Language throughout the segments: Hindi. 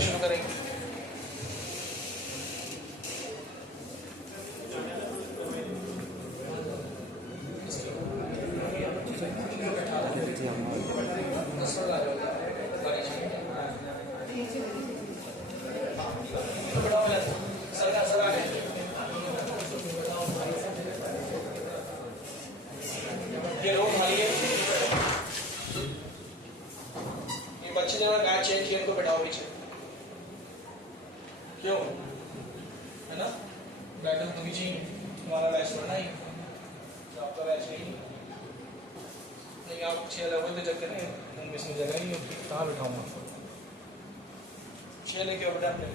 से शुरू करेंगे। ये रो खाली है, ये बच्चे ने मैच चेंज किया, इनको बैठाओ पीछे। क्यों है ना, बैठो तो पीछे ही, तुम्हारा मैच पढ़ना ही तो आपका मैच नहीं, लेकिन आप 6 लेवल पे चलते नहीं, इसमें जगह ही नहीं, कहाँ बैठाऊंगा? 6 लेके बैठा अपने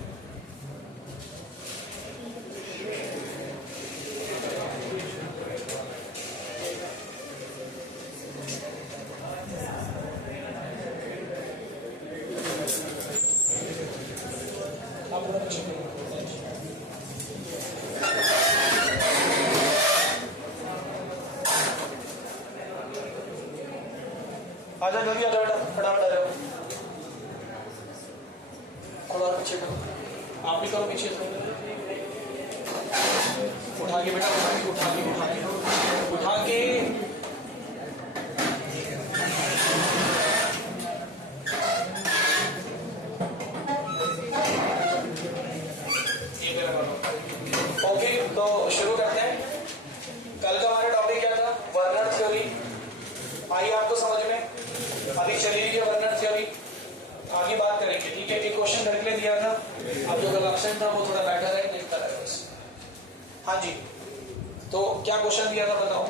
आजा जल्दी आजा बेटा, फटाफट आ जाओ। थोड़ा पीछे करो, आप भी करो पीछे। उठा के बेटा, उठा के ओके, तो शुरू करते हैं। कल का हमारा टॉपिक क्या था? Werner theory. आई आपको समझ में? अभी चली गई वर्नर थ्योरी, आगे बात करेंगे, ठीक है? एक क्वेश्चन घर के लिए दिया था, अब जो कल ऑप्शन था वो थोड़ा बेटर है, देखता रहेगा बस। हाँ जी, तो क्या क्वेश्चन दिया था बताओ?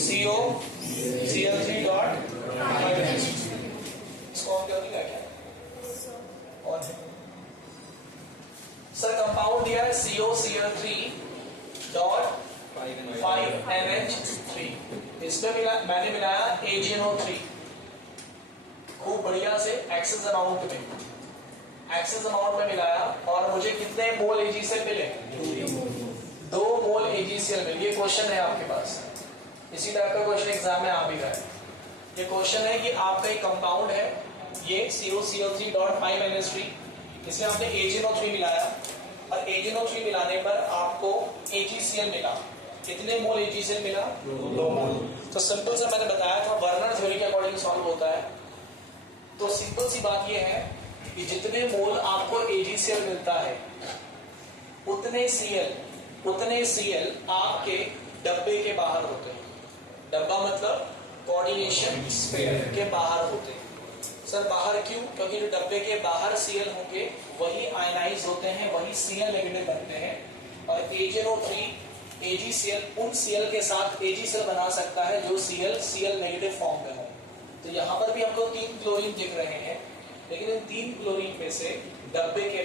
CO Cl3 डॉट इसको ऑन क्यों नहीं किया? क्या ऑन है सर? कंपाउंड दिया है COCl3 डॉट 5NH3, इसमें मैंने मिलाया AgNO3 खूब बढ़िया से एक्सेस अमाउंट में मिलाया, और मुझे कितने मोल AgCl मिले? 2 मोल AgCl मिले। ये क्वेश्चन है आपके पास, इसी टाइप का क्वेश्चन एग्जाम में आ भी रहा है। ये क्वेश्चन है कि आपका एक कंपाउंड है, ये COCl3 डॉट 5NH3, इसमें आपने AgNO3 मिलाया, और AgNO3 मिलाने पर आपको AgCl मिला। कितने मोल AgCl मिला? 2 मोल। तो सिंपल से मैंने बताया था वर्नर थ्योरी के अकॉर्डिंग सॉल्व होता है। तो सिंपल सी बात यह है कि जितने मोल आपको AgCl मिलता है, उतने Cl आपके डब्बे के बाहर होते हैं। डब्बा मतलब कोऑर्डिनेशन स्फीयर के बाहर होते हैं। सर बाहर क्यों? क्योंकि जो डब्बे के बाहर Cl होंगे वही आयनाइज होते हैं, वही Cl नेगेटिव बनते हैं, और AgNO3 AgCl उन Cl के साथ AgCl बना सकता है जो Cl नेगेटिव फॉर्म में हो। तो यहाँ पर भी हमको 3 क्लोरीन दिख रहे हैं, लेकिन इन 3 क्लोरीन में से डब्बे के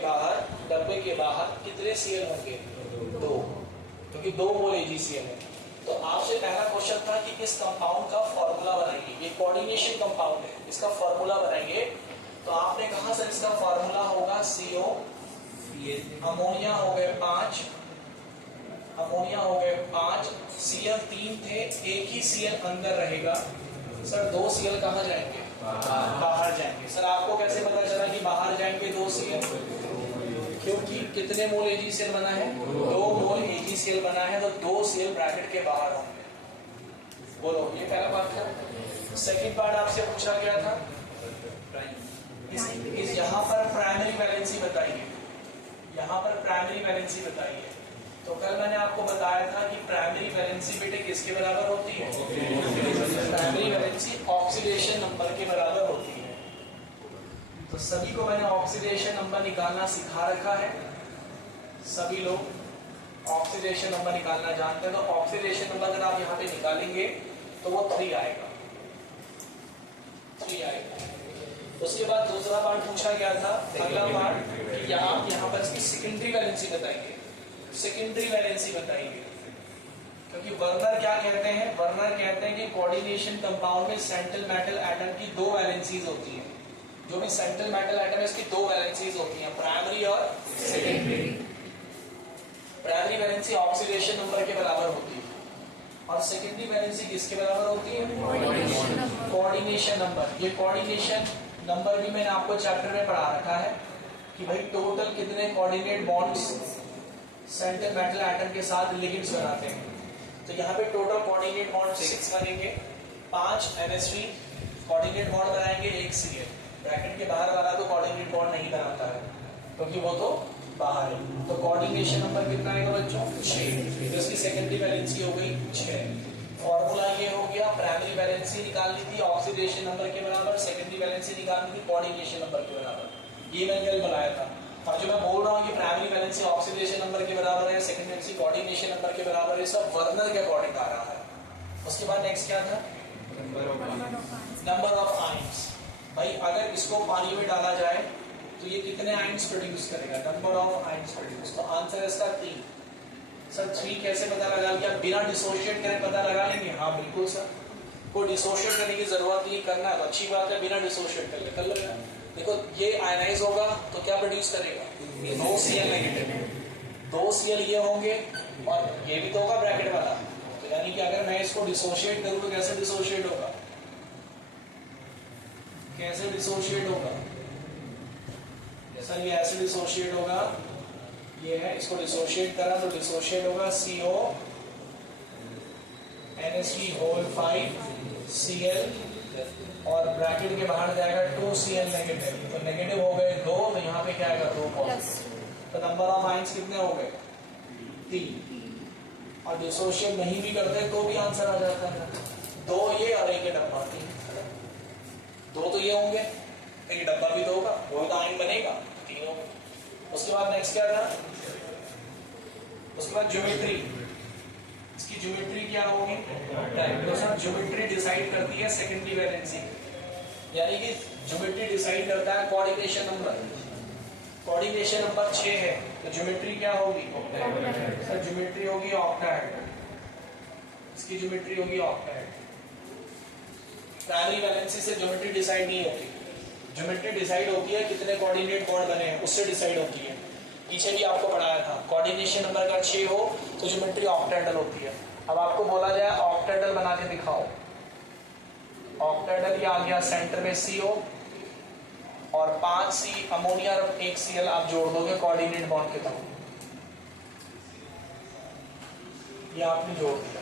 बाहर कितने Cl होंगे? 2, क्योंकि 2 मोल AgCl है। तो आपसे पहला क्वेश्चन था कि इस कंपाउंड का फॉर्मूला बनाइए। ये कोऑर्डिनेशन कंपाउंड है, इसका फॉर्मूला बनाइए। तो आपने कहा सर इसका फॉर्मूला होगा CO, अमोनिया हो गए 5, Cl 3 थे, एक ही Cl अंदर रहेगा। सर 2 Cl कहाँ जाएंगे? बाहर जाएंगे। सर आपको कैसे पता चला कि बाहर जाएंगे 2 Cl? क्योंकि कितने मोल AgCl बना है? 2 मोल AgCl बना है, तो 2 Cl ब्रैकेट के बाहर होंगे। बोलो, ये पहला पार्ट था। सेकंड पार्ट आपसे पूछा गया था इस यहाँ पर प्राइमरी वैलेंसी बताइए, यहाँ पर प्राइमरी वैलेंसी बताइए। तो कल मैंने आपको बताया था कि प्राइमरी वैलेंसी बेटे किसके बराबर होती है? प्राइमरी वैलेंसी ऑक्सीडेशन नंबर के बराबर होती है। तो सभी को मैंने ऑक्सीडेशन नंबर निकालना सिखा रखा है, सभी लोग ऑक्सीडेशन नंबर निकालना जानते हैं। तो ऑक्सीडेशन नंबर अगर आप यहाँ पे निकालेंगे तो वो 3 आएगा। उसके बाद दूसरा पार्ट पूछा गया था, अगला पार्ट यहाँ पर इसकी सेकेंडरी वैलेंसी बताइए, सेकेंडरी वैलेंसी बताइए। क्योंकि वर्नर क्या कहते हैं? वर्नर कहते हैं कि कोऑर्डिनेशन कंपाउंड में सेंट्रल मेटल एटम की 2 वैलेंसीज होती है। जो भी सेंट्रल मेटल एटम है इसकी 2 वैलेंसीज होती हैं, प्राइमरी और secondary. Primary valency oxidation number के बराबर होती है, और सेकेंडरी वैलेंसी किसके बराबर होती है? Coordination number. ये कोऑर्डिनेशन नंबर भी मैंने आपको चैप्टर में पढ़ा रखा है कि भाई टोटल कितने coordinate bonds centre metal atom के साथ लिगेंड्स बनाते हैं। तो यहाँ पे टोटल कोऑर्डिनेट बॉन्ड 6 बनेंगे, 5 NH3 कोऑर्डिनेट बॉन्ड बनाएंगे, 1 Cl। ब्रैकेट के बाहर वाला तो कोऑर्डिनेट बॉन्ड नहीं बनाता है क्योंकि वो तो बाहर है। तो कोऑर्डिनेशन नंबर कितना आएगा बच्चों? 6। तो इसकी सेकेंडरी वैलेंसी हो गई 6। फॉर्मूला ये हो गया, प्राइमरी वैलेंसी निकालनी थी ऑक्सीडेशन नंबर के बराबर, सेकेंडरी वैलेंसी निकालनी थी कोऑर्डिनेशन नंबर के बराबर। ये मैंने कल बनाया था। और जो मैं बोल रहा हूँ कि प्राइमरी वैलेंसी ऑक्सीडेशन नंबर के बराबर है, सेकेंडरी वैलेंसी कोऑर्डिनेशन नंबर के बराबर है, सब वर्नर के अकॉर्डिंग आ रहा है। उसके बाद नेक्स्ट क्या था? Number of ions. भाई अगर इसको पानी में डाला जाए तो ये कितने आयंस प्रोड्यूस करेगा? Number of ions produce. तो आंसर है इसका 3। सर 3 कैसे पता लगा? क्या बिना डिसोशिएट करे पता लगा लेंगे? हाँ बिल्कुल सर, कोई डिसोशिएट करने की जरूरत नहीं, करना है तो अच्छी बात है, बिना डिसोशिएट कर लेगा। देखो ये आयनाइज होगा तो क्या प्रोड्यूस करेगा? 2 Cl नेगेटिव, 2 Cl ये होंगे और ये भी तो होगा ब्रैकेट वाला। तो यानी कि अगर मैं इसको डिसोशिएट करूं तो कैसे डिसोशिएट होगा? कैसे डिसोशिएट होगा? जैसा ये ऐसे डिसोशिएट होगा, ये है, इसको डिसोशिएट करा तो डिसोशिएट होगा CO NH3 5Cl और ब्रैकेट के बाहर जाएगा 2 Cl नेगेटिव। तो नेगेटिव हो गए 2, तो यहाँ पे क्या आएगा? 2 पॉजिटिव। तो नंबर ऑफ आयंस कितने हो गए? 3। और डिसोशिएट नहीं भी करते तो भी आंसर आ जाता है। 2 ये और 1 डब्बा, 3। 2 तो ये होंगे, एक डब्बा भी तो होगा, वो तो आयन बनेगा, 3 होंगे। उसके बाद नेक्स्ट क्या था? उसके बाद ज्योमेट्री। इसकी ज्योमेट्री क्या होगी? तो सर ज्योमेट्री डिसाइड करती है सेकेंडरी वैलेंसी, यानी कि ज्योमेट्री डिसाइड करता है कोऑर्डिनेशन नंबर। कोऑर्डिनेशन नंबर 6 है तो ज्योमेट्री क्या होगी? सर ज्योमेट्री होगी ऑक्टेट। इसकी ज्योमेट्री होगी ऑक्टेट। प्राइमरी वैलेंसी से ज्योमेट्री डिसाइड नहीं होती, ज्योमेट्री डिसाइड होती है कितने कोऑर्डिनेट बॉन्ड बने हैं उससे डिसाइड होती है। पीछे भी आपको पढ़ाया था, कोऑर्डिनेशन नंबर अगर 6 हो तो ज्योमेट्री ऑक्टेडल होती है। अब आपको बोला जाए ऑक्टेडल बना के दिखाओ, ऑक्टेडल ये आ गया, सेंटर में CO और 5 C अमोनिया और 1 Cl आप जोड़ दोगे कोऑर्डिनेट बॉन्ड के थ्रू। ये आपने जोड़ दिया,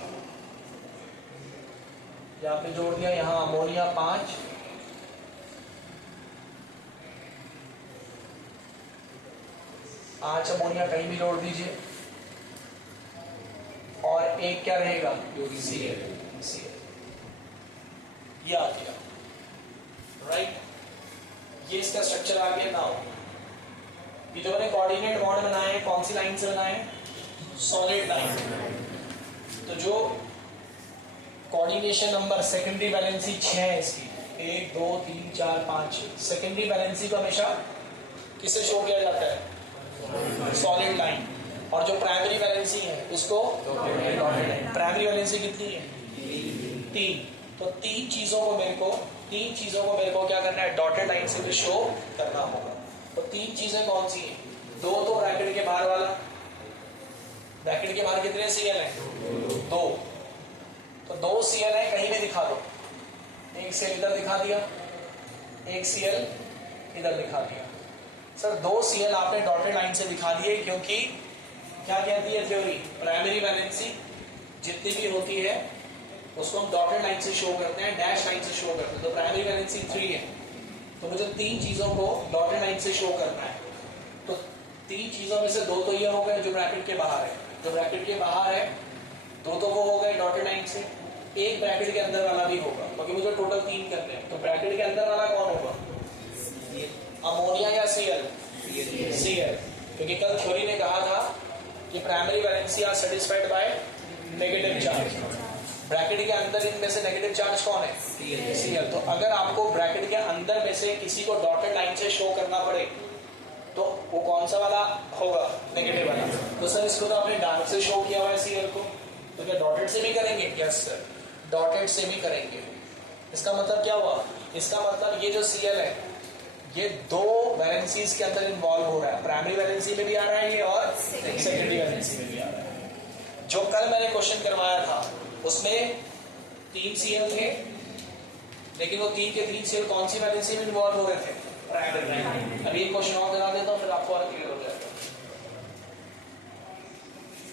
ये आपने जोड़ दिया, यहाँ अमोनिया 5 अमोनिया कहीं भी जोड़ दीजिए और एक क्या रहेगा? Cl। ये आ गया, राइट। ये इसका स्ट्रक्चर आ गया। नाउ ये जो मैंने कोऑर्डिनेट बॉन्ड बनाए कौन सी लाइन से बनाए? Solid line. तो जो कोऑर्डिनेशन नंबर सेकेंडरी वैलेंसी 6 है इसकी, 1 2 3 4 5। सेकेंडरी वैलेंसी को हमेशा किससे शो किया जाता है? Solid line. और जो प्राइमरी वैलेंसी है उसको डॉटेड लाइन। प्राइमरी वैलेंसी कितनी है? 3। तो 3 चीजों को मेरे को क्या करना है? डॉटेड लाइन से भी शो करना होगा। तो 3 चीजें कौन सी हैं? 2 तो ब्रैकेट के बाहर वाला, ब्रैकेट के बाहर कितने Cl है? 2। तो 2 Cl है, कहीं भी दिखा दो। 1 Cl इधर दिखा दिया, 1 Cl इधर दिखा दिया। सर 2 Cl आपने डॉटेड लाइन से दिखा दिए क्योंकि क्या कहती है थ्योरी? प्राइमरी वैलेंसी जितनी भी होती है उसको हम डॉटेड लाइन से शो करते हैं, डैश लाइन से शो करते हैं। तो प्राइमरी वैलेंसी 3 है, तो मुझे 3 चीजों को डॉटेड लाइन से शो करना है। तो 3 चीजों में से 2 तो ये हो गए जो ब्रैकेट के बाहर है, जो ब्रैकेट के बाहर है 2 तो वो हो गए डॉटेड लाइन से, एक ब्रैकेट के अंदर वाला भी होगा क्योंकि मुझे टोटल 3 करने हैं। तो ब्रैकेट के अंदर वाला कौन होगा? अमोनिया या Cl? Cl, क्योंकि कल थ्योरी ने कहा था कि primary valency are satisfied by negative charge. Bracket के अंदर इनमें से नेगेटिव चार्ज कौन है? Cl। तो अगर आपको ब्रैकेट के अंदर में से किसी को डॉटेड लाइन से शो करना पड़े तो वो कौन सा वाला होगा? नेगेटिव वाला। तो सर इसको तो आपने डार्क से शो किया हुआ है Cl को, तो क्या डॉटेड से भी करेंगे? यस सर, डॉटेड से भी करेंगे। इसका मतलब क्या हुआ? इसका मतलब ये जो Cl है ये 2 वैलेंसीज के अंदर इन्वॉल्व हो रहा है, प्राइमरी वैलेंसी में भी आ रहा है ये और सेकेंडरी वैलेंसी में भी आ रहा है। जो कल मैंने क्वेश्चन करवाया था उसमें 3 Cl थे लेकिन वो 3 के 3 सेल कौन सी वैलेंसी में इन्वॉल्व हो रहे थे? प्राइमरी। अब एक क्वेश्चन और करा देता हूँ फिर आपको और क्लियर हो जाएगा।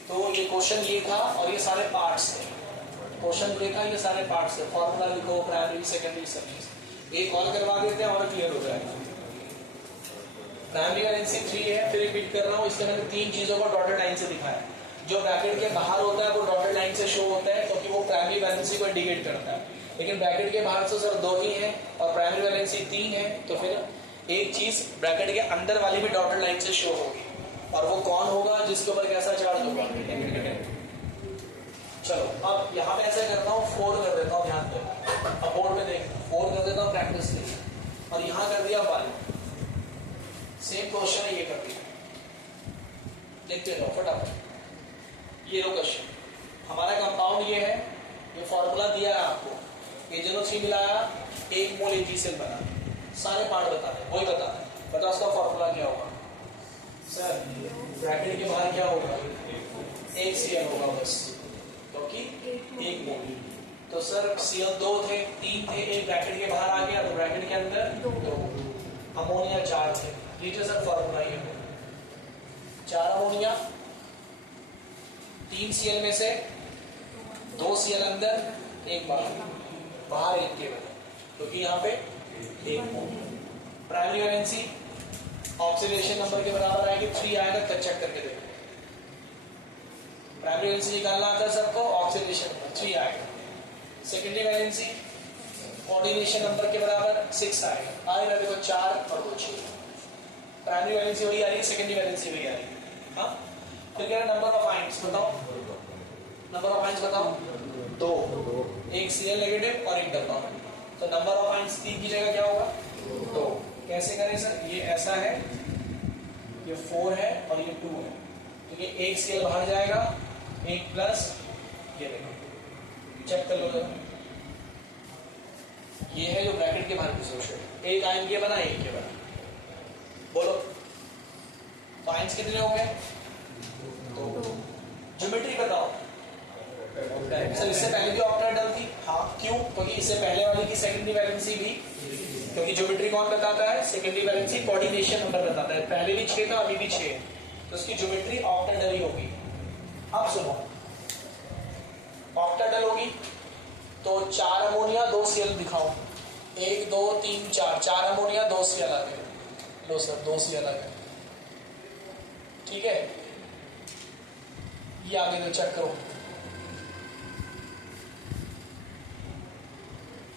तो ये क्वेश्चन ये था और ये सारे पार्ट्स थे। क्वेश्चन ये था, ये सारे पार्ट्स थे। फॉर्मूला लिखो, प्राइमरी सेकेंडरी सब चीज। एक और करवा देते हैं और क्लियर हो जाएगा। प्राइमरी वैलेंसी 3 है, फिर रिपीट कर रहा हूँ। इसके मैंने 3 चीजों को डॉटेड लाइन से दिखाया। जो ब्रैकेट के बाहर होता है वो डॉटेड लाइन से शो होता है क्योंकि वो प्राइमरी वैलेंसी को इंडिकेट करता है। लेकिन ब्रैकेट के बाहर तो सर 2 ही है और प्राइमरी वैलेंसी 3 है, तो फिर एक चीज ब्रैकेट के अंदर वाली भी डॉटेड लाइन से शो होगी। और वो कौन होगा? जिसके ऊपर कैसा चार्ज होगा? चलो अब यहाँ पे ऐसा करता हूँ, 4 कर देता हूँ। ध्यान दो, अब बोर्ड में देख 4 कर देता हूँ प्रैक्टिस के लिए, और यहाँ कर दिया 1। सेम क्वेश्चन है, ये कर दिया। देखते रहो फटाफट। ये लो क्वेश्चन, हमारा कंपाउंड ये है, ये फॉर्मूला दिया है आपको। AgNO3 मिलाया, 1 मोल AgCl बना। सारे पार्ट बता दें, वही बता दें। बताओ उसका फॉर्मूला क्या होगा? सर ब्रैकेट के बाहर क्या होगा? 1 Cl होगा बस, क्योंकि 1 मोल। तो सर Cl 2 थे, 3 थे, एक ब्रैकेट के बाहर आ गया, तो ब्रैकेट के अंदर 2। अमोनिया 4 थे। लीजिए सर फॉर्मूला ये हो, 4 अमोनिया, 3 Cl में से 2 Cl अंदर, 1 बाहर 1 के बदले, क्योंकि यहाँ पे 1 मोल। प्राइमरी वैलेंसी ऑक्सीडेशन नंबर के बराबर आएगी, 3 आएगा, तब चेक करके देखो। प्राइमरी वैलेंसी निकालना आता है सबको, ऑक्सीडेशन नंबर 3 आएगा। सेकेंडरी वैलेंसी कोऑर्डिनेशन नंबर के बराबर 6 आएगा। आएगा देखो 4 और 2 6। प्राइमरी वैलेंसी वही आ रही है, सेकेंडरी वैलेंसी वही आ रही है। हाँ, फिर क्या नंबर ऑफ आयंस बताओ? नंबर ऑफ आयंस बताओ? 2, 1 Cl नेगेटिव और 1 डबल। तो नंबर ऑफ आयंस 3 की जगह क्या होगा? 2। कैसे करें सर? ये ऐसा है, ये 4 है और ये 2 है, तो ये 1 Cl बाहर जाएगा, 1 प्लस ये देखो, चेक कर लो जरा। ये है जो ब्रैकेट के बाहर की सोल्यूशन। 1 आयन के बना, 1 के बना। बोलो तो आयंस कितने हो गए? 2। ज्योमेट्री बताओ सर। इससे पहले भी ऑक्टेट थी। हाँ, क्यों? क्योंकि इससे पहले वाली की सेकेंडरी वैलेंसी भी, क्योंकि ज्योमेट्री कौन बताता है? सेकेंडरी वैलेंसी कोऑर्डिनेशन नंबर बताता है। पहले भी 6 था, अभी भी 6 है, तो उसकी ज्योमेट्री ऑक्टेडल होगी। अब सुनो, ऑक्टेडल होगी तो 4 अमोनिया 2 Cl दिखाओ। 1 2 3 4, 4 अमोनिया 2 Cl आ गए। लो सर 2 Cl आ गए, ठीक है। ये आगे तो चेक करो,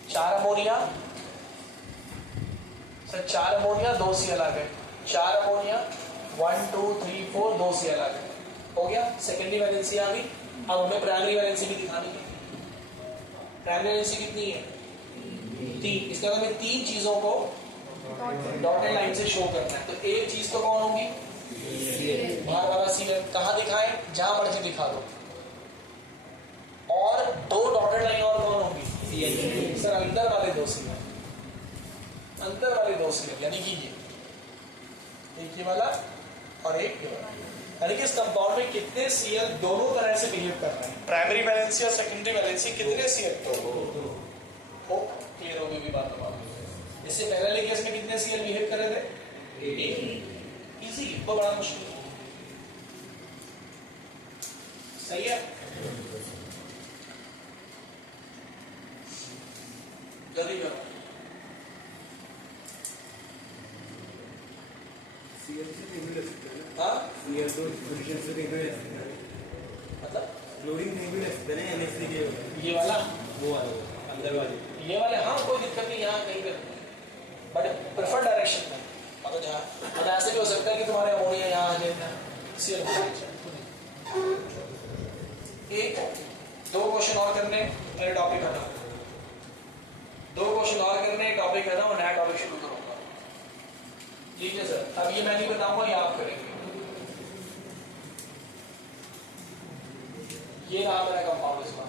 4 अमोनिया सर, 4 अमोनिया 2 Cl आ गए। 4 अमोनिया 1 2 3 4 2 Cl आ गए, हो गया। सेकेंडरी वैलेंसी आ गई। अब हमें प्राइमरी वैलेंसी भी दिखानी है। प्राइमरी वैलेंसी कितनी है? 3। इसका मतलब हमें 3 चीजों को डॉटेड लाइन से शो करना है। तो एक चीज तो कौन होगी? बाहर वाला Cl। कहां दिखाएं? जहां मर्जी दिखा दो। और 2 डॉटेड लाइन और कौन होगी? सर अंदर वाले 2 Cl, अंदर वाले 2 Cl, यानी कि एक ये वाला और एक ये वाला। यानी कि इस कंपाउंड में कितने Cl दोनों तरह से बिहेव कर रहे हैं। प्राइमरी वैलेंसी और सेकेंडरी वैलेंसी कितने Cl? हो क्लियर हो गई बात? इससे पहले वाले केस में कितने Cl बिहेव कर रहे थे? इजी, वो बड़ा मुश्किल। सही है, जल्दी करो। हाँ, मतलब क्लोरीन नहीं भी ले सकते ना NH3 के, ये वाला, वो वाला अंदर वाले, ये वाले। हाँ, कोई दिक्कत नहीं, यहाँ कहीं पे, बट प्रेफर्ड डायरेक्शन में। मतलब जहाँ, मतलब ऐसे भी हो सकता है कि तुम्हारे अमोनिया यहाँ आ जाए, Cl एक 2 क्वेश्चन और करने, मेरे टॉपिक खत्म। 2 क्वेश्चन और करने, टॉपिक खत्म और नया टॉपिक शुरू करूंगा। लीजिए सर, अब ये मैं नहीं बताऊंगा, ये आप करेंगे। ये रहा मेरा कंपाउंड। इसका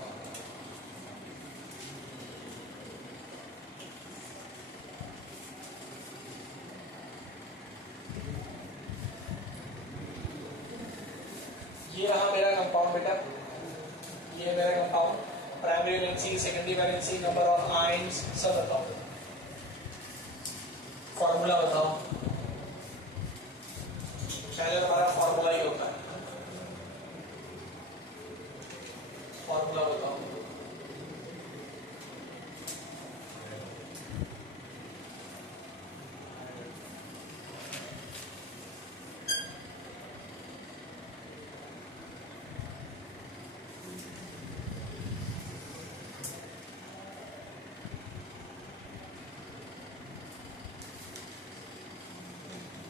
ये रहा मेरा कंपाउंड बेटा, ये मेरा compound. Primary valency, secondary valency, number of ions, सब बताओ, फॉर्मूला बताओ। पहले हमारा फॉर्मूला ही होता है, फॉर्मूला बताओ।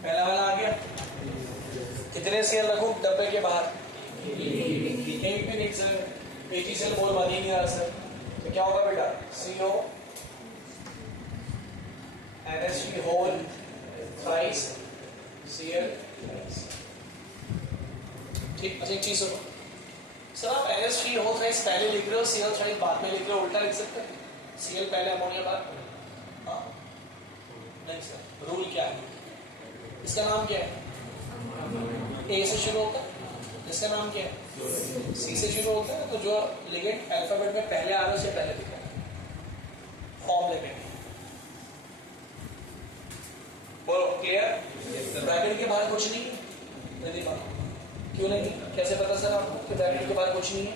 पहला वाला आ गया, कितने सीएल रखूं डब्बे के बाहर? एक भी नहीं सर, AgCl मोल बन ही नहीं रहा सर, तो क्या होगा बेटा? CO NH3 whole thrice Cl। ठीक, अच्छा एक चीज सुनो सर, आप NH3 होल थ्राइस पहले लिख रहे हो, Cl थ्राइस बाद में लिख रहे हो, उल्टा लिख सकते हैं? Cl पहले, अमोनिया बाद? हाँ नहीं सर, रूल क्या है? इसका नाम क्या है? A से शुरू होता है, इसका नाम क्या है? C से शुरू होता है, तो जो लिगेंड अल्फाबेट में पहले आ रहा है उसे पहले लिखा है, फॉर्म लेने। बोलो क्लियर? ब्रैकेट के बाहर कुछ नहीं है, क्यों नहीं? कैसे पता सर आपको कि ब्रैकेट के बाहर कुछ नहीं है?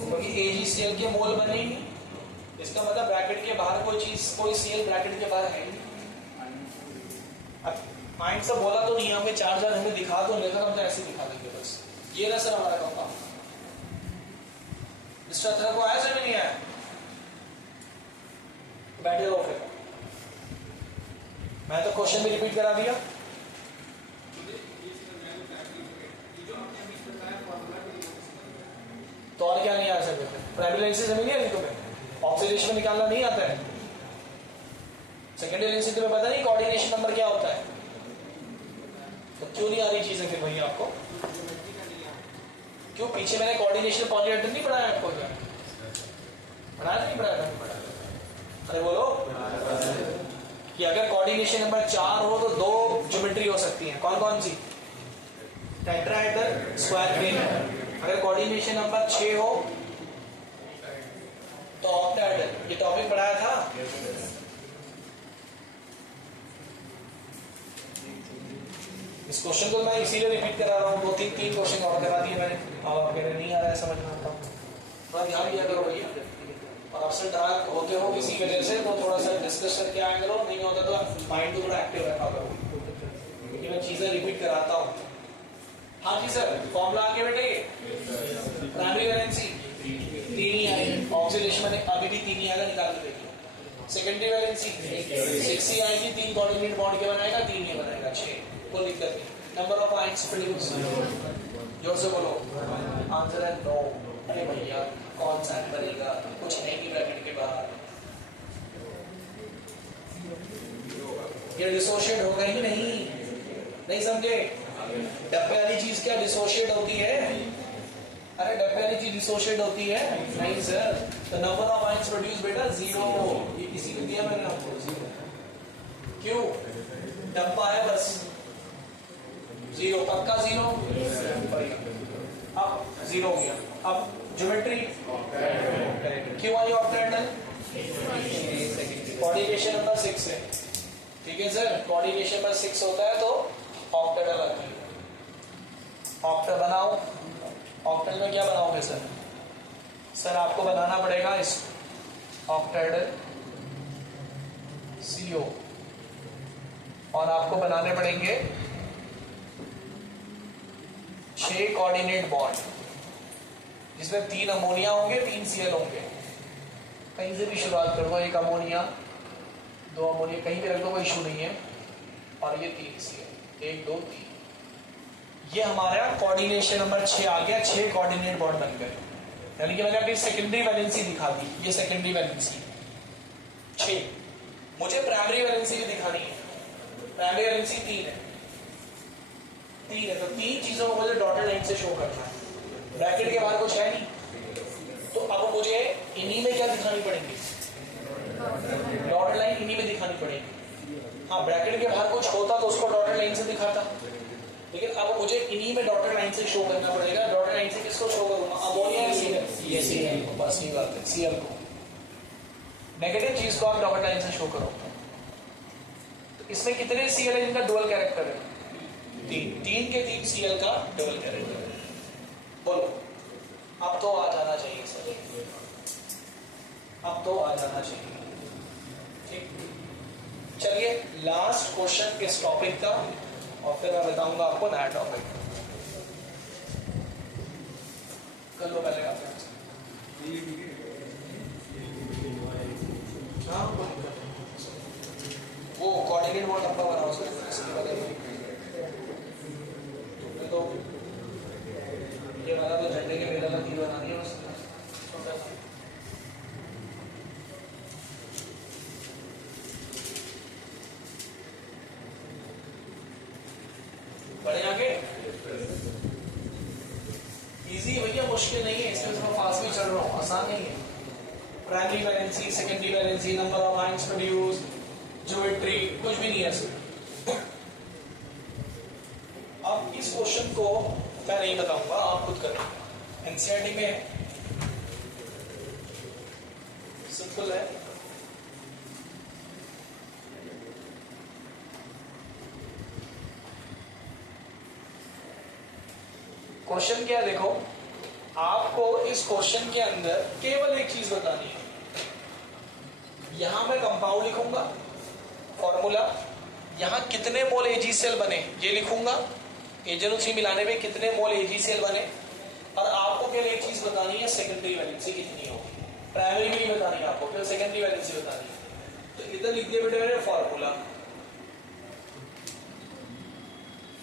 क्योंकि AgCl के मोल बने ही नहीं, इसका मतलब ब्रैकेट के बाहर कोई चीज, कोई Cl ब्रैकेट के बाहर है ही नहीं। माइंड से बोला तो नहीं, हमें चार्ज हमें दिखा दो, लेकर हम तो ऐसे दिखा देंगे बस। ये ना सर हमारा काम। इस तरह को आया सर नहीं आया? बैठे रहो फिर, मैं तो क्वेश्चन भी रिपीट करा दिया। तो और क्या नहीं आ सकते? प्राइमरी वैलेंसी हमें नहीं आ रही तुम्हें, ऑक्सीडेशन में निकालना नहीं आता है। सेकेंडरी वैलेंसी तुम्हें पता नहीं कोऑर्डिनेशन नंबर क्या होता है, तो क्यों नहीं आ रही चीजें फिर वही आपको? क्यों? पीछे मैंने कोऑर्डिनेशन पॉलीहेड्रल नहीं पढ़ाया आपको? पढ़ाया नहीं पढ़ाया? अरे बोलो कि अगर कोऑर्डिनेशन नंबर 4 हो तो 2 ज्योमेट्री हो सकती है, कौन कौन सी? Tetrahedral, square plane. अगर कोऑर्डिनेशन नंबर 6 हो तो ऑक्टाहेड्रल। ये टॉपिक पढ़ाया था? इस क्वेश्चन को मैं इसीलिए रिपीट करा रहा हूँ, 2-3 क्वेश्चन और करा दिए मैंने, अब अगर नहीं आ रहा है समझ में आता, थोड़ा ध्यान दिया करो भैया। और आपसे डार्क होते हो किसी वजह से तो थोड़ा सा डिस्कस करके आया करो, नहीं होता तो माइंड को थोड़ा एक्टिव रखा करो, क्योंकि मैं चीजें रिपीट कराता हूँ। हाँ जी सर, फॉर्मूला आगे बेटे। प्राइमरी वैलेंसी 3 ही आएगी, ऑक्सीडेशन में अभी भी 3 ही आएगा, निकाल के देखिए। सेकेंडरी वैलेंसी 6 ही आएगी, 3 कोऑर्डिनेट बॉन्ड के बनाएगा, 3 ही बनाएगा, 6, कोई दिक्कत नहीं। नंबर ऑफ आयंस प्रोड्यूस, जोर से बोलो। आंसर है नो। अरे भैया कौन सा बनेगा, कुछ है नहीं ब्रैकेट के बाहर। ये डिसोशिएट होगा ही नहीं समझे? डब्बे वाली चीज क्या डिसोशिएट होती है? अरे डब्बे वाली चीज डिसोशिएट होती है? नहीं सर। तो नंबर ऑफ आयंस प्रोड्यूस बेटा 0, ये किसी ने दिया मैंने आपको 0। क्यों? डब्बा है बस, 0 पक्का 0। अब 0 हो गया। अब ज्योमेट्री क्यों आई ऑक्टाहेड्रल? कोऑर्डिनेशन नंबर 6 है, ठीक है सर। कोऑर्डिनेशन नंबर 6 होता है तो ऑक्टाहेड्रल आती है। ऑक्टा बनाओ, ऑक्टल में क्या बनाओगे सर? सर आपको बनाना पड़ेगा इस ऑक्टाहेड्रल CO, और आपको बनाने पड़ेंगे 6 कोऑर्डिनेट बॉन्ड, जिसमें 3 अमोनिया होंगे, 3 Cl होंगे। कहीं से भी शुरुआत कर दो, 1 अमोनिया, 2 अमोनिया, कहीं भी रख दो, कोई इशू नहीं है। और ये 3 Cl, 1 2 3। ये हमारा कोऑर्डिनेशन नंबर 6 आ गया, 6 कोऑर्डिनेट बॉन्ड बन गए। यानी कि मैंने अपनी सेकेंडरी वैलेंसी दिखा दी, ये सेकेंडरी वैलेंसी 6। मुझे प्राइमरी वैलेंसी भी दिखानी है। प्राइमरी वैलेंसी 3 है, तो 3 चीजों को मुझे डॉटेड लाइन से शो करना है। ब्रैकेट के बाहर कुछ है नहीं, तो अब मुझे इन्हीं में क्या दिखानी पड़ेगी? डॉटेड लाइन इन्हीं में दिखानी पड़ेगी। हाँ, ब्रैकेट के बाहर कुछ होता तो उसको डॉटेड लाइन से दिखाता, लेकिन अब मुझे इन्हीं में डॉटेड लाइन से शो करना पड़ेगा। डॉटेड लाइन लाइन से किसको शो करूंगा, अमोनिया या Cl को, बस ये बात है, Cl को। नेगेटिव चीज को आप डॉटेड लाइन से शो करो। तो इसमें कितने Cl है जिनका डुअल कैरेक्टर है, 3 के 3 Cl का डुअल कैरेक्टर है। बोलो अब तो आ जाना चाहिए सर, अब तो आ जाना चाहिए। ठीक, चलिए लास्ट क्वेश्चन किस टॉपिक का, और फिर मैं बताऊंगा आपको नया टॉपिक। कर लो पहले आप। हाँ वो कोऑर्डिनेट बोर्ड लंबा बना उसका, इसके बाद तो ये वाला तो झंडे के मेला की बनानी है बस, छोटा सा। बढ़े आगे, इजी भैया, मुश्किल नहीं है, इसमें मैं फास्ट भी चल रहा हूँ, आसान नहीं है। Primary valency, secondary valency, number of ions produce, geometry, कुछ भी नहीं है इसमें। अब इस क्वेश्चन को मैं नहीं बताऊंगा, आप खुद करें, एनसीईआरटी में सिंपल है। क्वेश्चन क्या है देखो, आपको इस क्वेश्चन के अंदर केवल एक चीज बतानी है। यहां मैं कंपाउंड लिखूंगा, फॉर्मूला, यहां कितने मोल AgCl बने ये लिखूंगा, HNO3 मिलाने में कितने मोल AgCl बने, और आपको केवल एक चीज बतानी है, सेकेंडरी वैलेंसी कितनी होगी। प्राइमरी भी नहीं बतानी है आपको, केवल सेकेंडरी वैलेंसी बतानी है। तो इधर लिख दिया बेटे मैंने फॉर्मूला,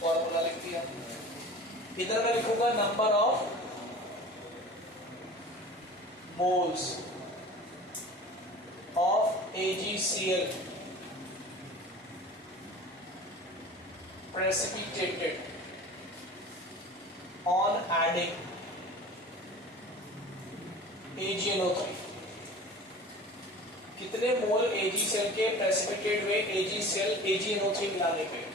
फॉर्मूला लिख दिया। इधर मैं लिखूंगा number of moles of AgCl precipitated on adding AgNO3। कितने मोल AgCl के प्रेसिपिटेट हुए AgNO3 मिलाने पे।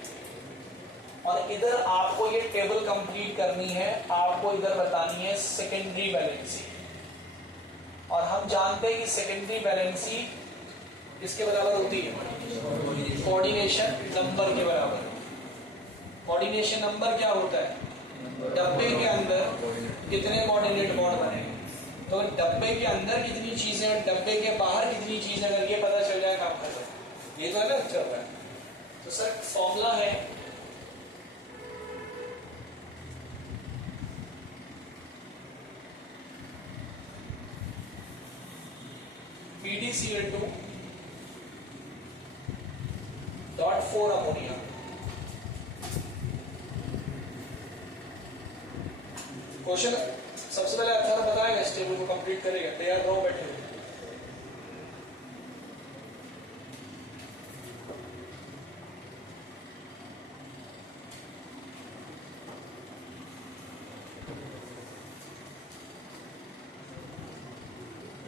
और इधर आपको ये टेबल कंप्लीट करनी है, आपको इधर बतानी है सेकेंडरी वैलेंसी। और हम जानते हैं कि सेकेंडरी वैलेंसी किसके बराबर होती है, कोऑर्डिनेशन नंबर के बराबर। कोऑर्डिनेशन नंबर क्या होता है, डब्बे के अंदर कितने कोऑर्डिनेट बॉन्ड बने, तो डब्बे के अंदर कितनी चीजें और डब्बे के बाहर कितनी चीजें, अगर ये पता चल जाए काम खत्म। ये तो अलग चल रहा है। तो सर फॉर्मूला है PdCl2 .4 अमोनिया। क्वेश्चन सबसे पहले अच्छा बताएगा, इस टेबल को कंप्लीट करेगा, तैयार रहो बैठे।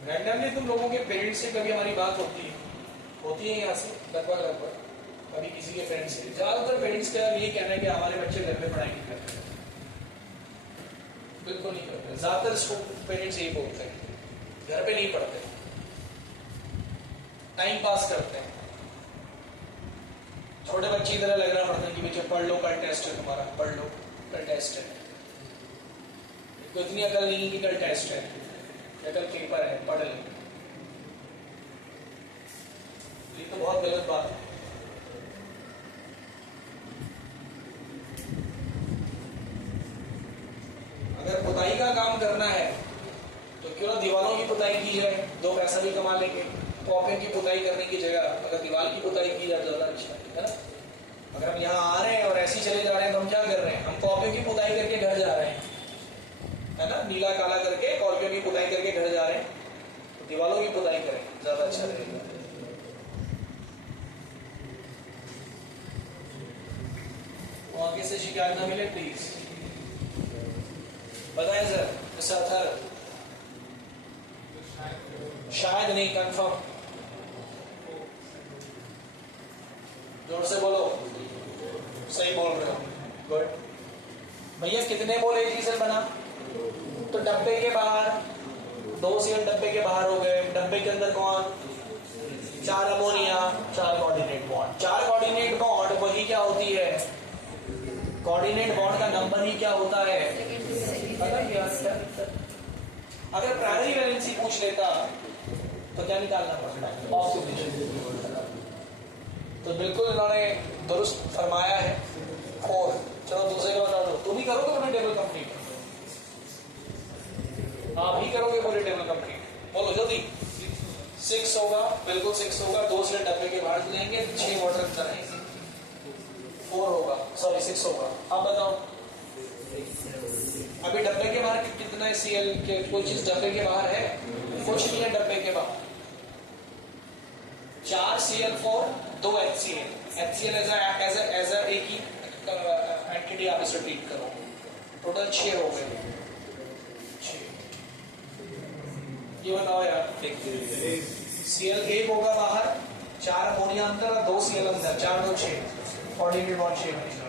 रैंडमली तुम लोगों के पेरेंट्स से कभी हमारी बात होती है यहाँ से लगभग कभी किसी के पेरेंट्स से। ज्यादातर पेरेंट्स का ये कहना है कि हमारे बच्चे घर में पढ़ाई नहीं करते, बिल्कुल नहीं करते। ज्यादातर पेरेंट्स यही बोलते हैं घर पे नहीं पढ़ते, टाइम पास करते हैं। छोटे बच्चे की तरह लगना पड़ता है कि बच्चे पढ़ लो, कल टेस्ट है तुम्हारा, पढ़ लो कल टेस्ट है। इनको इतनी अकल नहीं कि कल टेस्ट है या कल पेपर है, पढ़ ले। ये तो बहुत गलत बात है। अगर पुताई का काम करना है तो क्यों ना दीवारों की पुताई की जाए, 2 पैसा भी कमा लेंगे। कॉपियों की पुताई करने की जगह अगर दीवार की पुताई की जाए ज्यादा अच्छा है ना। अगर हम यहाँ आ रहे हैं और ऐसे ही चले जा रहे हैं तो हम क्या कर रहे हैं, हम कॉपियों की पुताई करके घर जा रहे हैं, है ना, नीला काला करके कॉपियों की पुताई करके घर जा रहे हैं। तो दीवारों की पुताई करें, ज्यादा अच्छा रहेगा। आगे से शिकायत ना मिले प्लीज बताएं सर। सर शायद नहीं, कंफर्म, जोर से बोलो, सही बोल रहे हो, गुड। भैया कितने मोल AgCl बना, तो डब्बे के बाहर 2 Cl डब्बे के बाहर हो गए, डब्बे के अंदर कौन, 4 ammonia, 4 coordinate bond. 4 coordinate bond वही क्या होती है, कोऑर्डिनेट बॉन्ड का नंबर ही क्या होता है, पता क्या। अगर प्राइमरी वैलेंसी पूछ लेता तो क्या निकालना पड़ता, ऑक्सीडेशन। तो बिल्कुल इन्होंने दुरुस्त फरमाया है। और चलो दूसरे का बता दो, तुम ही करोगे पूरी टेबल कंप्लीट, आप ही करोगे पूरी टेबल कंप्लीट, बोलो जल्दी। 6 होगा, बिल्कुल 6 होगा, 2 Cl डब्बे के बाहर लेंगे, 6 वाटर अंदर आएंगे, 4 होगा, सॉरी 6 होगा। अब बताओ अभी डब्बे के बाहर कितना Cl के, कोई चीज डब्बे के बाहर है, कुछ नहीं है डब्बे के बाहर। 4 Cl4 2 HCl, HCl as a एक ही एंटिटी आप इसे ट्रीट करो, टोटल 6 हो गए। 6 ये बताओ यार, Cl एक होगा बाहर, 4 अमोनिया अंदर और 2 Cl अंदर, 4 2 6, कोऑर्डिनेट बॉन्ड 6 बनेगा।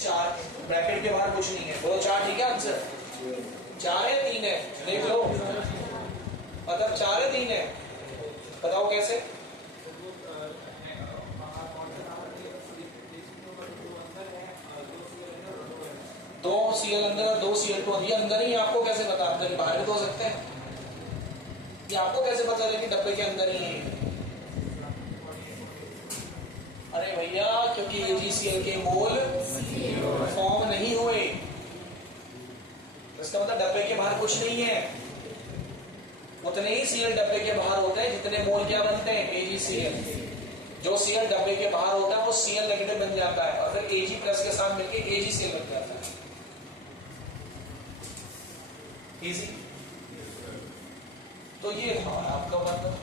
4 ब्रैकेट के बाहर कुछ नहीं है, बोलो 4 ठीक है आंसर। 4 है 3 है, देख लो, मतलब 4 है 3 है, बताओ कैसे। दो Cl अंदर और 2 Cl2 अभी अंदर ही, आपको कैसे पता, अंदर बाहर भी तो हो सकते हैं, ये आपको कैसे पता है कि डब्बे के अंदर ही है। अरे भैया क्योंकि AgCl के मोल फॉर्म नहीं हुए, इसका मतलब डब्बे के बाहर कुछ नहीं है, उतने ही Cl डब्बे के बाहर होते हैं जितने मोल क्या बनते हैं, AgCl। जो Cl डब्बे के बाहर होता है वो Cl नेगेटिव बन जाता है और फिर Ag प्लस के साथ मिलके AgCl बन जाता है। इजी। तो ये था आपका मतलब,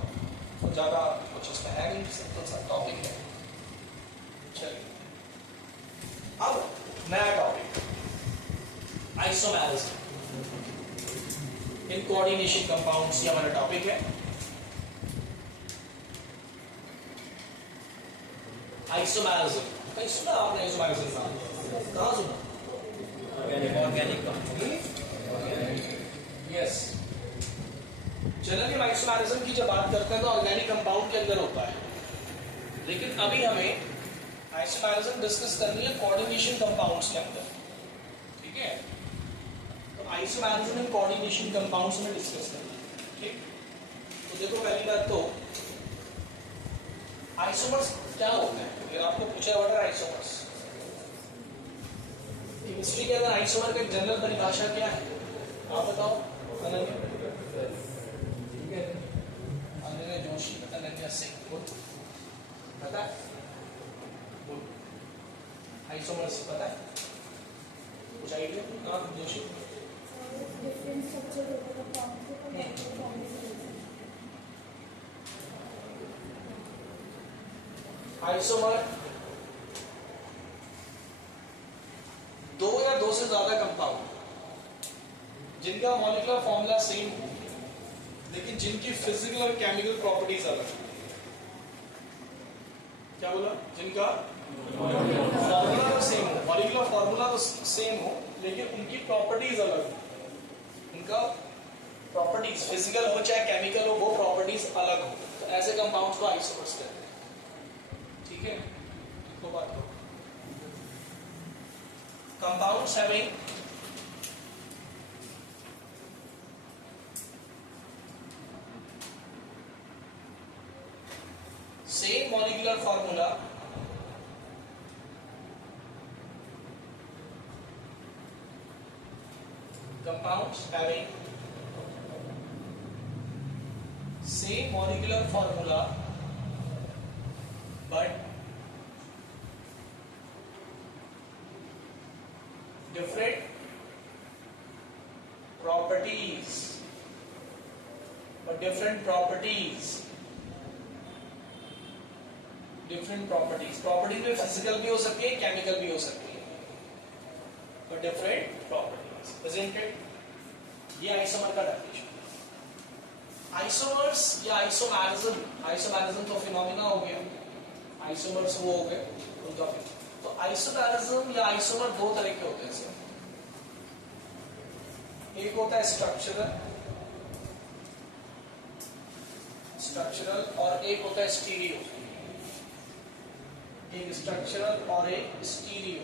तो ज्यादा कुछ इसमें है नहीं, सिंपल सा टॉपिक है। चलिए अब नया topic, isomerism in coordination compounds, ये हमारा टॉपिक है। आइसोमेरिज्म, कहीं सुना आपने आइसोमेरिज्म नाम, कहाँ सुना? Organic yes. जनरली आइसोमेरिज्म की जब बात करते हैं तो ऑर्गेनिक कंपाउंड के अंदर होता है, लेकिन अभी हमें आइसोमेरिज्म डिस्कस करनी है कोऑर्डिनेशन कंपाउंड्स के अंदर, ठीक है। तो आइसोमेरिज्म इन कोऑर्डिनेशन कंपाउंड्स में डिस्कस करना है, ठीक। तो देखो पहली बात तो आइसोमर्स क्या होता है, अगर आपको पूछा व्हाट आर आइसोमर्स, केमिस्ट्री के अंदर आइसोमर का एक जनरल परिभाषा क्या है, आप बताओ। अनन्या जोशी, अनन्या सिंह, पता है आइसोमर्स, पता है कुछ आइडिया? हाँ जोशी, आइसोमर दो या दो से ज्यादा कंपाउंड जिनका मॉलिक्यूलर फॉर्मूला सेम हो लेकिन जिनकी फिजिकल और केमिकल प्रॉपर्टीज अलग। क्या बोला? जिनका फॉर्मूला तो सेम हो, मॉलिक्यूलर फॉर्मूला तो सेम हो लेकिन उनकी प्रॉपर्टीज अलग हो, उनका प्रॉपर्टीज फिजिकल हो चाहे केमिकल हो वो प्रॉपर्टीज अलग हो, तो ऐसे कंपाउंड्स को आइसोमर्स कहते हैं, ठीक है। तो बात करो compounds having same molecular formula compounds having same molecular formula but different properties different properties, properties में फिजिकल भी हो सकती है केमिकल भी हो सकती है, but different properties, isn't it? ये आइसोमर का डेफिनेशन। आइसोमर्स या आइसोमेरिज्म, आइसोमेरिज्म तो फिनोमिना हो गया, आइसोमर्स वो हो गए उनका। तो आइसोमेरिज्म या आइसोमर दो तरह के होते हैं सर। एक होता है स्ट्रक्चरल और एक होता है स्टीरियो। एक स्ट्रक्चरल और एक स्टीरियो।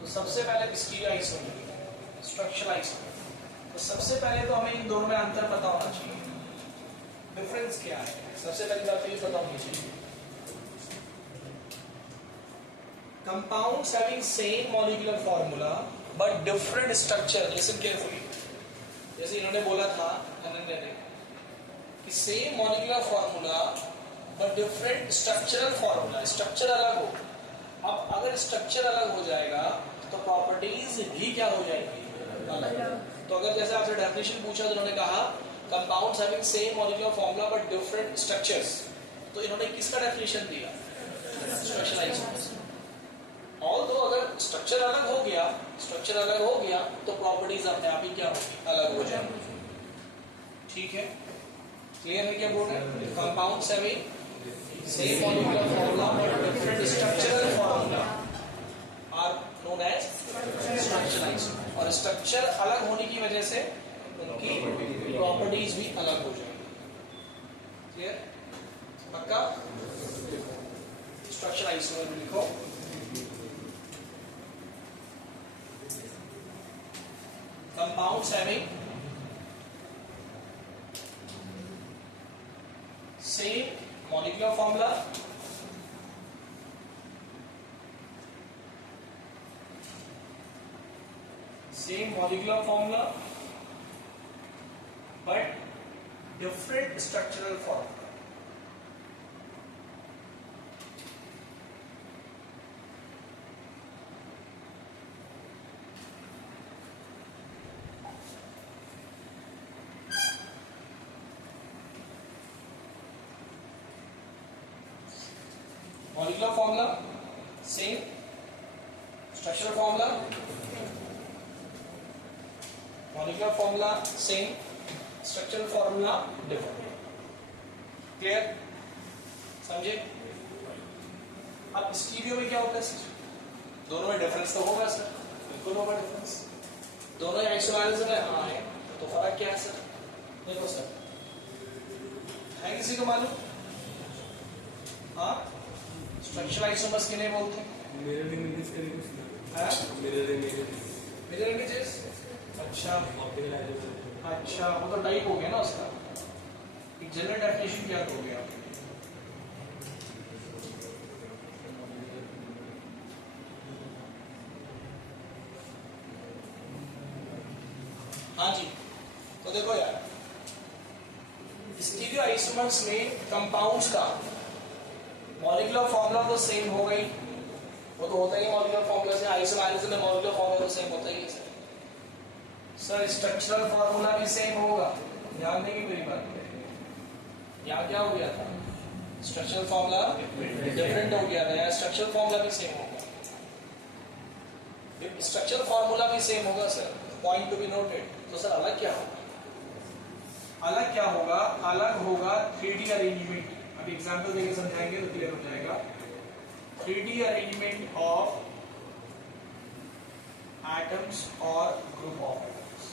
तो सबसे पहले स्टीरियो आइसोमर, स्ट्रक्चरल आइसोमर। तो सबसे पहले तो हमें इन दोनों में अंतर पता होना चाहिए, डिफरेंस क्या है। सबसे पहले बात ये पता होनी चाहिए, compounds having same molecular formula but different structure. Listen carefully. जैसे इन्होंने बोला था अनन्या ने कि same molecular formula but different structural formula, structure अलग हो। अब अगर स्ट्रक्चर अलग हो जाएगा तो प्रॉपर्टीज भी क्या हो जाएगी, अलग। तो अगर जैसे आपसे डेफिनेशन पूछा तो उन्होंने कहा compounds having same molecular formula but different structures, तो इन्होंने किसका डेफिनेशन दिया, स्ट्रक्चरल आइसोमर्स। ऑल्दो अगर स्ट्रक्चर अलग हो गया तो प्रॉपर्टीज अपने आप ही क्या होगी, अलग हो जाएंगी। ठीक है, क्लियर है क्या बोल रहे हैं? Compounds having same molecular formula but different structural formula are known as structural isomer. और स्ट्रक्चर अलग होने की वजह से उनकी प्रॉपर्टीज भी अलग हो जाएंगी। क्लियर, पक्का? स्ट्रक्चरल आइसोमर लिखो, compounds having same molecular formula but different structural formula. Molecular formula same, structural formula, molecular formula same, structural formula different. Clear? समझे? अब स्टीरियो में क्या होता है सर? दोनों में डिफरेंस तो होगा सर, बिल्कुल होगा डिफरेंस। दोनों आइसोमेरिज्म है, हाँ है, तो फर्क क्या है सर? देखो सर, है किसी को मालूम? हाँ, स्ट्रक्चरल आइसोमर्स किन्हें बोलते हैं? मिरर इमेजेस के लिए कुछ मिरर इमेजेस। अच्छा, ऑप्टिकल आइसोमर। अच्छा, वो तो टाइप हो गया ना उसका, एक जनरल डेफिनेशन क्या हो गया? हाँ जी, तो देखो यार, स्टीरियो आइसोमर्स में कंपाउंड्स का मॉलिक्यूलर फॉर्मूला तो सेम हो गई, वो तो होता ही मॉलिक्यूलर फॉर्मूला से। आइसोमेरिज्म में मॉलिक्यूलर फॉर्मूला तो सेम होता ही है सर। स्ट्रक्चरल फॉर्मूला भी सेम होगा, ध्यान देंगे मेरी बात पे। यहाँ क्या हो गया था, स्ट्रक्चरल फॉर्मूला डिफरेंट हो गया था, स्ट्रक्चरल फॉर्मूला भी सेम होगा। स्ट्रक्चरल फॉर्मूला भी सेम होगा sir, point to be noted. तो सर अलग क्या होगा? अलग क्या होगा? अलग होगा 3D अरेंजमेंट। अभी एग्जाम्पल देके समझाएंगे तो क्लियर हो जाएगा। 3D अरेंजमेंट ऑफ एटम्स और ग्रुप ऑफ एटम्स।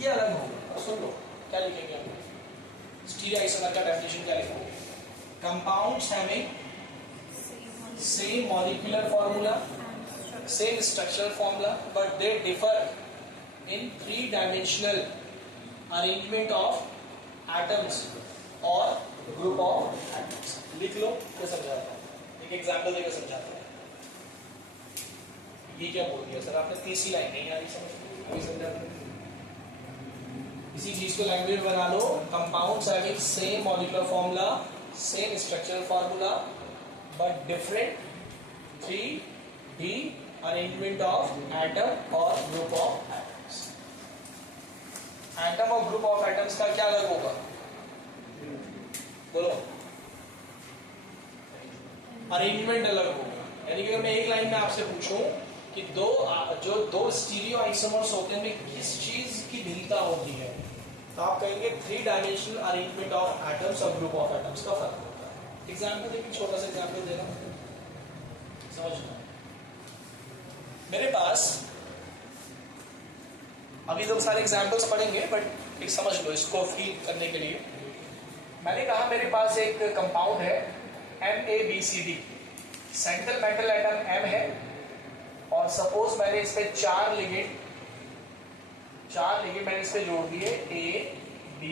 ये अलग होगा। सुन लो क्या लिखेंगे हम, स्टीरियो आइसोमर का डेफिनेशन क्या लिखेंगे? Compounds having same molecular formula, same structural formula, but they differ in three-dimensional arrangement of atoms or group of atoms. लिख लो, मैं समझाता हूँ, एक एग्जाम्पल देकर समझाता हूँ। ये क्या बोल दिया सर आपने? तीसरी लाइन नहीं आ रही समझ, अभी समझाता हूँ। इसी चीज को लैंग्वेज बना लो, compounds having same molecular formula, same structural formula, but different 3D arrangement of atom और ग्रुप ऑफ एटम्स। एटम और ग्रुप ऑफ एटम्स का क्या अलग होगा? बोलो। अरेंजमेंट अलग होगा। यानी कि अगर मैं एक लाइन में आपसे पूछूं कि जो दो स्टीरियो आइसोमर्स होते हैं उनमें किस चीज की भिन्नता होती है, तो आप कहेंगे 3 डायमेंशनल अरेंजमेंट ऑफ एटम्स और ग्रुप ऑफ एटम्स का फर्क होता है। एग्जाम्पल देखिए, छोटा सा एग्जाम्पल देना समझना। मेरे पास अभी तो सारे एग्जाम्पल्स पढ़ेंगे बट एक समझ लो इसको फील करने के लिए। मैंने कहा मेरे पास एक कंपाउंड है MABCD, central metal atom M है और सपोज मैंने इस पे 4 लिगेंड मैंने इस पे जोड़ दिए A, B,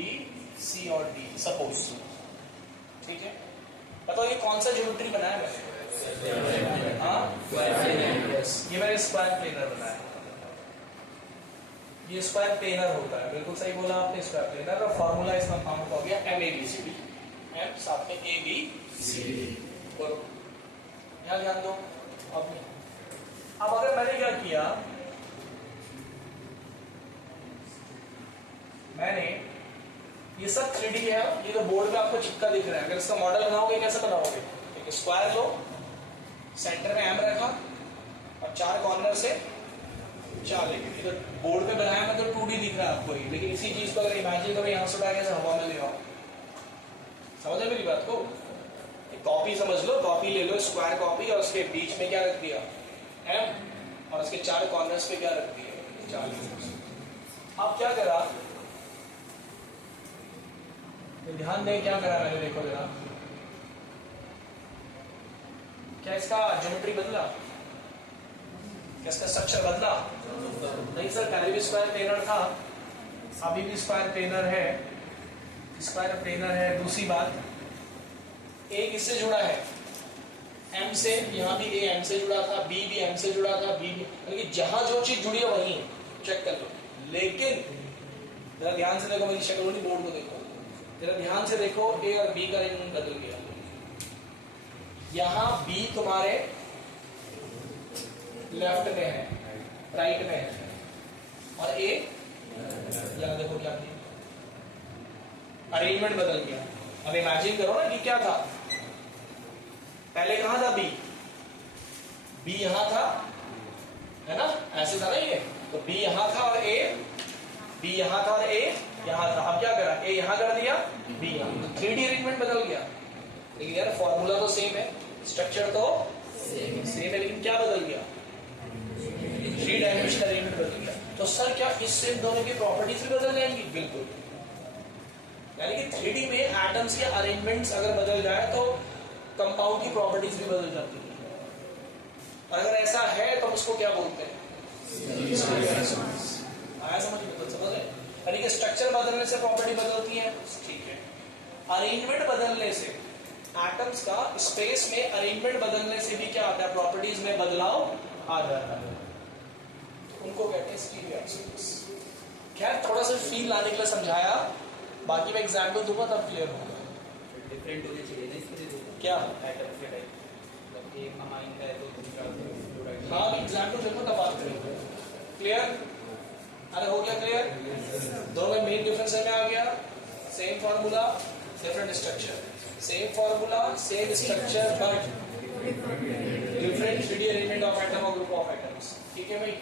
C और D सपोज, ठीक है। बताओ ये कौन सा ज्योमेट्री बनाया मैंने? हाँ, ये मैंने स्क्वायर प्लेनर बनाया। ये स्क्वायर प्लेनर होता है, बिल्कुल सही बोला आपने, स्क्वायर प्लेनर। और फॉर्मूला इस कंपाउंड का हो गया MABCD, M साथ में ABCD। यहाँ ध्यान दो। अब अगर मैंने क्या किया, मैंने ये सब 3D है, ये तो बोर्ड पे आपको चिपका दिख रहा है। अगर इसका मॉडल बनाओगे कैसे बनाओगे? एक स्क्वायर लो, सेंटर में M रखा और 4 कॉर्नर से 4 लेके, तो बोर्ड पे बनाया ना तो 2D दिख रहा है आपको ही, लेकिन इसी चीज को अगर इमेजिन करो यहाँ से उठा के हवा में ले आओ, समझ मेरी बात को? कॉपी समझ लो, कॉपी ले लो, स्क्वायर कॉपी, और उसके बीच में क्या रख दिया M, और उसके 4 कॉर्नर्स पे क्या रख दिया 4। अब क्या करा, तो ध्यान दें क्या करा मैंने, देखो जरा, क्या इसका ज्योमेट्री बदला? क्या इसका स्ट्रक्चर बदला? नहीं सर, पहले भी स्क्वायर प्लेनर था, अभी भी स्क्वायर प्लेनर है, स्क्वायर प्लेनर है। दूसरी बात, A किससे जुड़ा है? M से। यहाँ भी A M से जुड़ा था, B भी M से जुड़ा था, B भी, लेकिन जहां जो चीज जुड़ी है वही चेक कर लो। लेकिन जरा ध्यान से देखो, मेरी शक्ल बोर्ड को देखो, जरा ध्यान से देखो, A और B का अरेंजमेंट बदल गया। यहाँ B तुम्हारे लेफ्ट में है, राइट में है, और A यहाँ देखो क्या किया, अरेंजमेंट बदल गया। अब इमेजिन करो ना कि क्या था, पहले कहां था B यहां था, है ना, ऐसे था ना ये, तो B यहां था और B यहां था और A यहां था। अब क्या करा, A यहां कर दिया, B यहां, तो 3D अरेंजमेंट बदल गया। लेकिन यार फॉर्मूला तो सेम है, स्ट्रक्चर तो सेम है, लेकिन क्या बदल गया? 3 डायमेंशनल अरेंजमेंट बदल गया। तो सर क्या इससे दोनों की प्रॉपर्टीज भी बदल जाएंगी? बिल्कुल। यानी कि 3D में एटम्स के अरेंजमेंट्स अगर बदल जाए तो कंपाउंड की प्रॉपर्टीज भी बदल जाती है। और अगर ऐसा है तो उसको क्या बोलते हैं? आया समझ में? समझ रहे? यानी कि स्ट्रक्चर बदलने से प्रॉपर्टी बदलती है, ठीक है। अरेंजमेंट बदलने से, एटम्स का स्पेस में अरेंजमेंट बदलने से भी क्या आता है? प्रॉपर्टीज में बदलाव आ जाता है, उनको कहते हैं स्टीरियो आइसोमर्स। खैर थोड़ा सा फील लाने के लिए समझाया, बाकी मैं एग्जाम्पल दूंगा तब क्लियर होगा। डिफरेंट होने चाहिए ना इसके लिए, क्या एटम के टाइप, मतलब एक अमाइन का है तो दूसरा क्लोराइड। हाँ, एग्जाम्पल देखो तब बात करेंगे। क्लियर? अरे हो गया क्लियर? दोनों में मेन डिफरेंस में आ गया, same formula different structure, same formula same structure but different 3D arrangement of atom और ग्रुप ऑफ एटम्स। ठीक है भाई?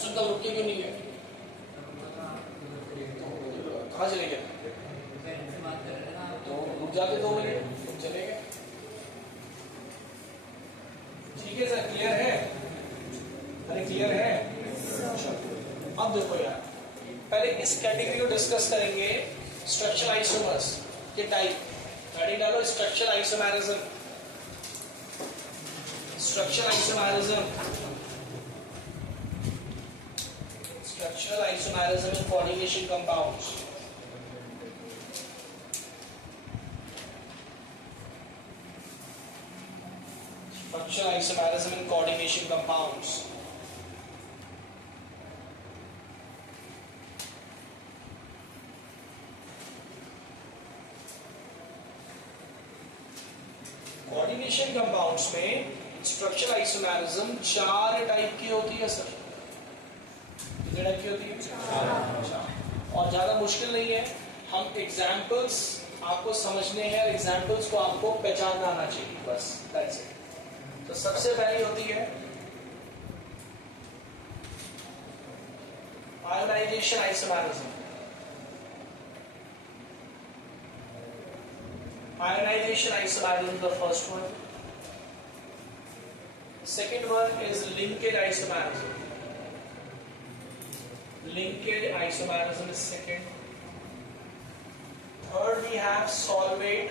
सुनता रुक के क्यों नहीं गए? कहाँ चले गए? तो रुक जाते 2 मिनट, तुम चले गए। ठीक है सर, क्लियर है? अरे क्लियर है? अब देखो यार, पहले इस कैटेगरी को डिस्कस करेंगे, स्ट्रक्चरल आइसोमर्स के टाइप। गाड़ी डालो, structural isomerism, structural isomerism, structural isomerism in coordination compounds. Structural isomerism in coordination compounds. Coordination compounds में स्ट्रक्चरल आइसोमेरिज्म 4 टाइप की होती है सर। कितने टाइप की होती है? 4। और ज्यादा मुश्किल नहीं है, हम एग्जाम्पल्स आपको समझने हैं, एग्जाम्पल्स को आपको पहचानना आना चाहिए, बस दैट्स इट। तो सबसे पहली होती है Ionization isomerism. Ionization isomerism is the first one. Second one is linkage isomerism. Linkage isomerism is second. Third we have solvate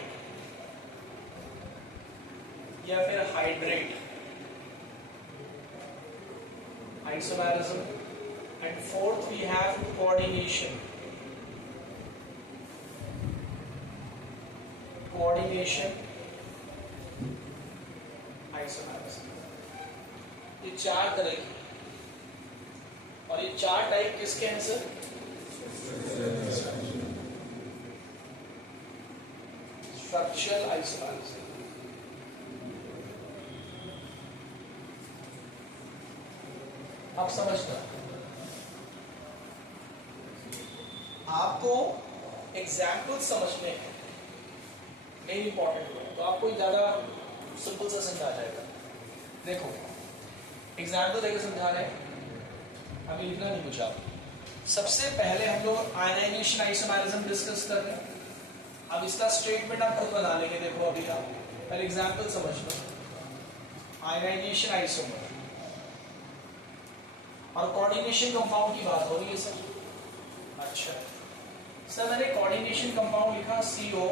या फिर hydrate isomerism. And fourth we have coordination. Coordination isomerism. ये चार तरह की, और ये चार टाइप किसके हैं सर? Structural isomerism. आप समझना, आपको एग्जाम्पल समझने हैं मेन इंपॉर्टेंट है, तो आपको ज्यादा सिंपल से समझा जाएगा. देखो एग्जाम्पल देकर समझा रहे हैं, अभी लिखना नहीं मुझे. आप सबसे पहले हम लोग आयनाइजेशन आइसोमेरिज्म डिस्कस कर रहे हैं. अब इसका स्टेटमेंट आप खुद बना लेंगे. देखो अभी आप पहले एग्जाम्पल समझ लो. आयनाइजेशन आइसोमर और कोऑर्डिनेशन कंपाउंड की बात हो रही है सर. अच्छा सर, मैंने कोऑर्डिनेशन कंपाउंड लिखा CO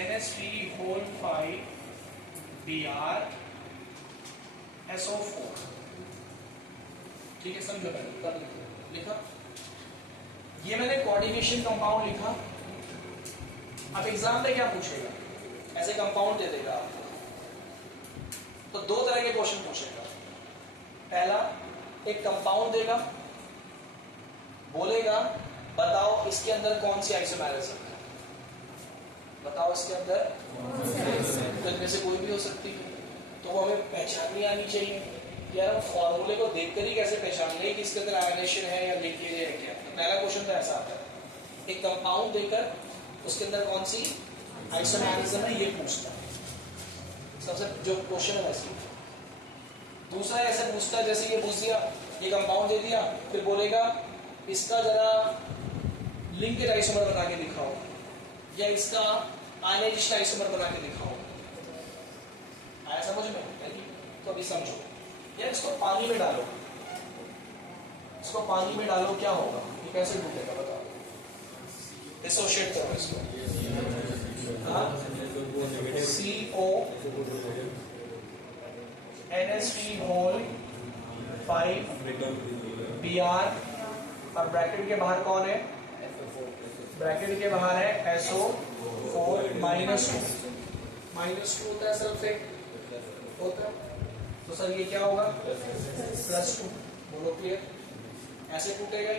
NH3 Br SO4. ठीक है, समझो. मैंने लिखा, ये मैंने कोऑर्डिनेशन कंपाउंड लिखा. अब एग्जाम में क्या पूछेगा? ऐसे कंपाउंड दे देगा आपको, तो दो तरह के क्वेश्चन पूछेगा. पहला, एक कंपाउंड देगा, बोलेगा बताओ इसके अंदर कौन सी आइसोमेरिज्म है. बताओ इसके अंदर, तो इनमें से कोई भी हो सकती है. तो वो हमें पहचाननी आनी चाहिए. यार हम फॉर्मूले को देखकर ही कैसे पहचान लें कि इसके अंदर आयनाइजेशन है या लिंकेज है क्या. तो पहला क्वेश्चन तो ऐसा आता है, एक कंपाउंड देकर उसके अंदर कौन सी आइसोमेरिज्म है ये पूछता है. सबसे जो क्वेश्चन है वैसे. दूसरा ऐसे पूछता है, जैसे ये पूछ दिया, ये कंपाउंड दे दिया, फिर बोलेगा इसका जरा लिंकेज आइसोमर बना के दिखाओ, या इसका आयनाइजेशन आइसोमर बना के दिखाओ. आया समझ में? तो अभी समझो. यार इसको पानी में डालो, इसको पानी में डालो, क्या होगा? ये कैसे टूटेगा बताओ. डिसोशिएट करो इसको. CO NH3 Br और ब्रैकेट के बाहर कौन है? ब्रैकेट के बाहर है SO4 -2. -2 होता है सल्फेट होता है. तो सर ये क्या होगा? +2. बोलो क्लियर. ऐसे टूटेगा.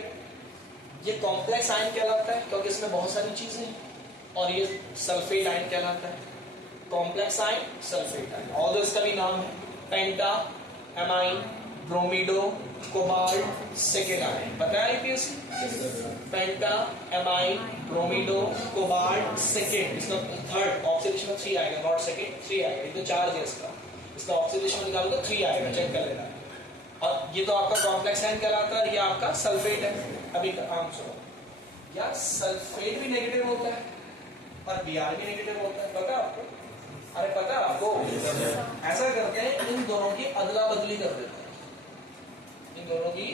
ये कॉम्प्लेक्स आयन कहलाता है क्योंकि इसमें बहुत सारी चीजें हैं, और ये सल्फेट आयन कहलाता है. Complex ion, sulphate ion. और इसका भी नाम है पेंटा, एमाइन, ब्रोमीडो, कोबाल्ट, सेकेंड आयन. बताया यूपीएससी. पेंटा, एमाइन, ब्रोमीडो, कोबाल्ट, सेकेंड. इसका थर्ड ऑक्सीडेशन में 3 आएगा, नॉट सेकेंड, 3 आएगा. ये तो चार्ज है इसका. इसका ऑक्सीडेशन निकालोगे 3 आएगा, चेक कर लेना. और ये तो आपका कॉम्प्लेक्स आयन कहलाता है, ये आपका सल्फेट है. अभी आम सुनो यार, सल्फेट भी नेगेटिव होता है और Br भी नेगेटिव होता है. पता है आपको? अरे पता है आपको? ऐसा करते हैं, इन दोनों की अदला बदली कर देते हैं. इन दोनों की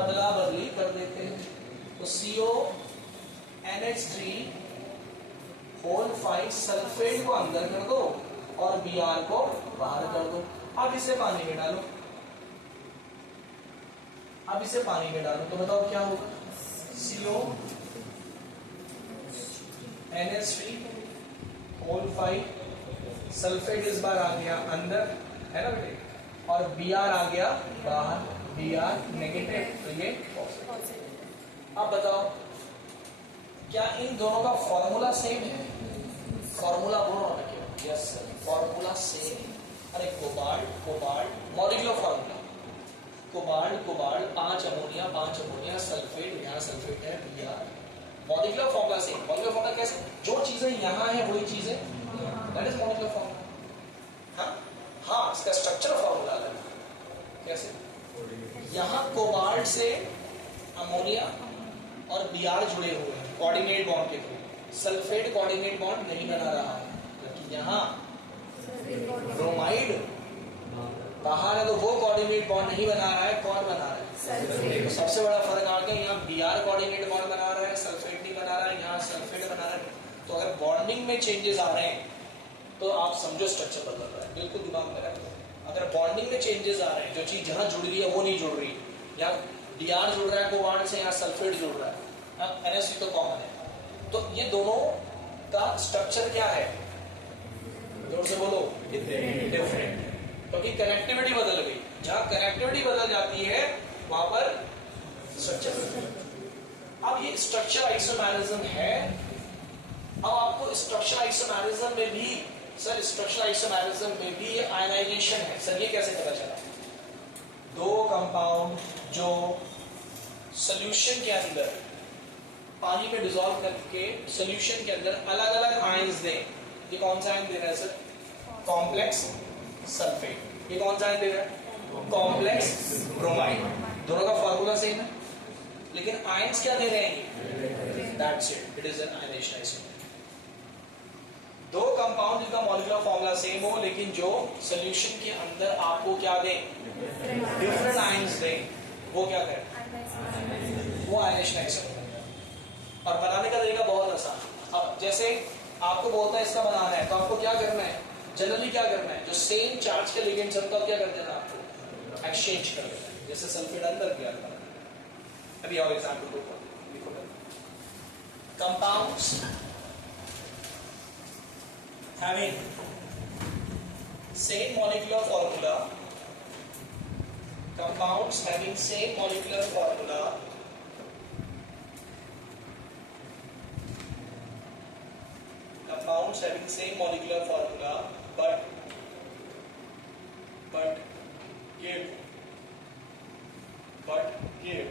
अदला बदली कर देते हैं. तो CO NH3 सल्फेट को अंदर कर दो और Br को बाहर कर दो. अब इसे पानी में डालो. अब इसे पानी में डालो तो बताओ क्या होगा? CO NH3 सल्फेट इस बार आ गया अंदर, है ना बेटे, और Br आ गया बाहर. Br नेगेटिव, तो ये पॉजिटिव. अब बताओ क्या इन दोनों का फॉर्मूला सेम है? फॉर्मूला बोलो ना. Yes sir, formula same. अरे cobalt cobalt, molecular formula cobalt cobalt 5 ammonia sulphate, यहाँ सल्फेट है Br. Molecular formula same. Molecular formula कैसे? जो चीजें यहाँ है वही चीजें, दैट इज मॉलिक्यूलर फॉर्मूला. हाँ, इसका स्ट्रक्चर फॉर्मूला अलग है. कैसे? यहाँ कोबाल्ट से अमोनिया और Br जुड़े हुए हैं कोऑर्डिनेट बॉन्ड के थ्रू। सल्फेट कोऑर्डिनेट बॉन्ड नहीं बना रहा है, क्योंकि यहाँ ब्रोमाइड बाहर है तो वो कोऑर्डिनेट बॉन्ड नहीं बना रहा है, कौन बना रहा है? तो सबसे बड़ा फर्क आ गया, यहाँ Br कोऑर्डिनेट बॉन्ड बना रहा है, सल्फेट नहीं बना रहा है, यहाँ सल्फेट बना रहा है। तो अगर बॉन्डिंग में चेंजेस आ रहे हैं तो आप समझो स्ट्रक्चर बदल रहा है, बिल्कुल दिमाग में रखो। अगर बॉन्डिंग में चेंजेस आ रहे हैं, जो चीज जहां जुड़ रही है वो नहीं जुड़ रही, यहाँ Br जुड़ रहा है कोबाल्ट से, यहाँ सल्फेट जुड़ रहा है, NH3 तो कॉमन है, तो ये दोनों का स्ट्रक्चर क्या है? जोर से बोलो, डिफरेंट। क्योंकि कनेक्टिविटी बदल गई, जहां कनेक्टिविटी बदल जाती है वहां पर स्ट्रक्चर। अब ये स्ट्रक्चर आइसोमेरिज्म है। अब आपको स्ट्रक्चर आइसोमेरिज्म में भी, सर स्ट्रक्चर आइसोमेरिज्म में भी आयनाइजेशन है, सर ये कैसे पता चला? दो कंपाउंड जो सॉल्यूशन के अंदर पानी में डिसॉल्व करके सॉल्यूशन के अंदर अलग अलग आयंस दें, ये कौन सा आयन दे रहा है सर? Complex sulphate. ये कौन सा आयन दे रहा है? Complex bromide. दोनों का फॉर्मूला सेम है, लेकिन आयंस क्या दे रहे हैं? That's it, it is an ionisation isomer. दो कंपाउंड जिनका मॉलिक्यूलर फॉर्मूला सेम हो, लेकिन जो सॉल्यूशन के अंदर आपको क्या दें? डिफरेंट आयंस दें, वो क्या करें? वो आयनाइजेशन आइसोमेर। और बनाने का तरीका बहुत आसान। अब जैसे आपको बोलता है इसका बनाना है, तो आपको क्या करना है? जनरली क्या करना है? जो सेम चार्ज के लिगेंड्स हैं तो क्या कर देना? आपको एक्सचेंज कर देना है। जैसे सल्फेट अंदर गया था। अभी और एग्जांपल दो, compounds having same molecular formula, compounds having same molecular formula, compounds having same molecular formula but give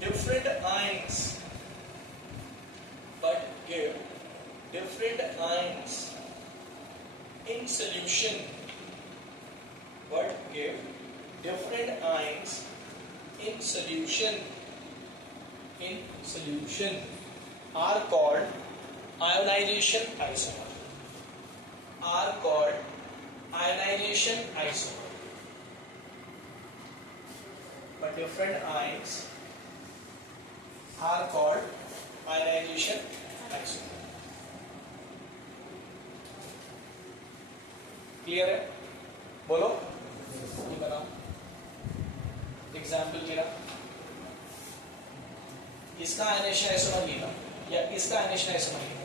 different ions, but give different ions in solution, but give different ions in solution are called ionization isomer, are called ionization isomer. But different ions are called ionization isomer. Clear है? बोलो, ये बताओ एग्जाम्पल मेरा, इसका आयनाइजेशन आइसोमर लिखा या इसका आयनाइजेशन आइसोमर लिखा?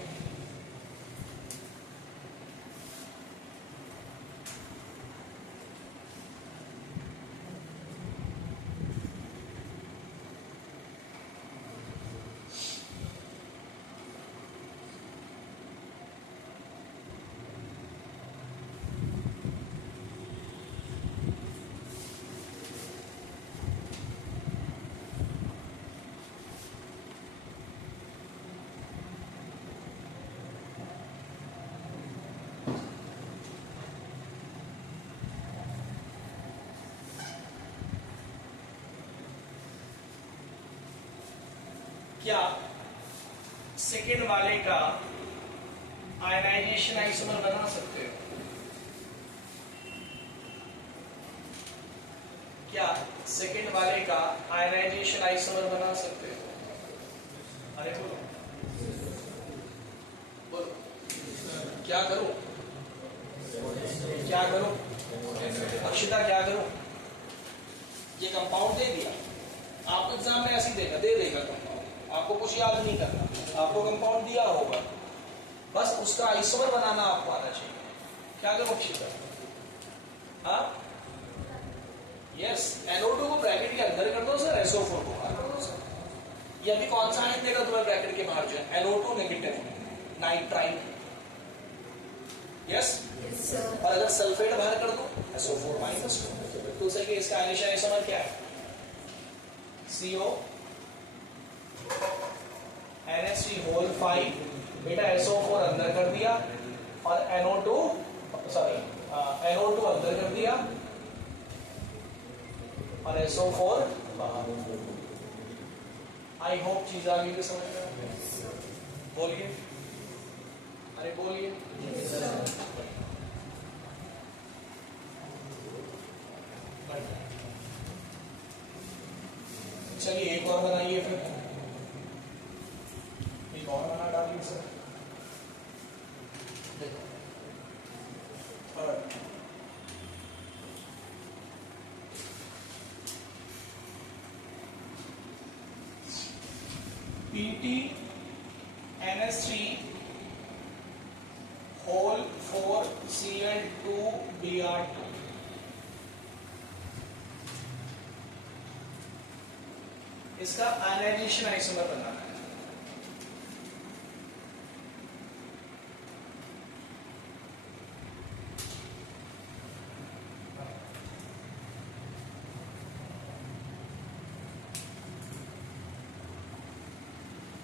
क्या सेकेंड वाले का आयनाइजेशन आइसोमर बना सकते हो? क्या सेकेंड वाले का आयनाइजेशन आइसोमर बना सकते हो? अरे बोलो बोलो, क्या करूं? क्या करूं? अक्षिता क्या करूं? ये कंपाउंड दे दिया आपको, एग्जाम में ऐसे ही देगा, दे देगा कंपाउंड, आपको कुछ याद नहीं करना, आपको कंपाउंड दिया होगा, बस उसका आइसोमर बनाना आपको आना चाहिए। क्या करो अक्षिता? हाँ यस, NO2 को ब्रैकेट के अंदर कर दो सर, SO4 को बाहर कर दो सर। ये अभी कौन सा आयन देगा तुम्हें ब्रैकेट के बाहर? जो है NO2 नेगेटिव नाइट्राइल, यस। और अगर सल्फेट बाहर कर दो SO4 माइनस, तो सही है। इसका आयनाइजेशन आइसोमर क्या है? CO NH3 बेटा SO4 अंदर कर दिया और NO2 अंदर कर दिया, और SO4 बाहर। आई होप चीज आ गई कि समझ में। बोलिए, अरे बोलिए। चलिए एक और बनाइए फिर, एक और बना डालिए सर। देखो PTNS3 whole 4Cl2Br2। इसका आयनाइजेशन आइसोमर बनाना है।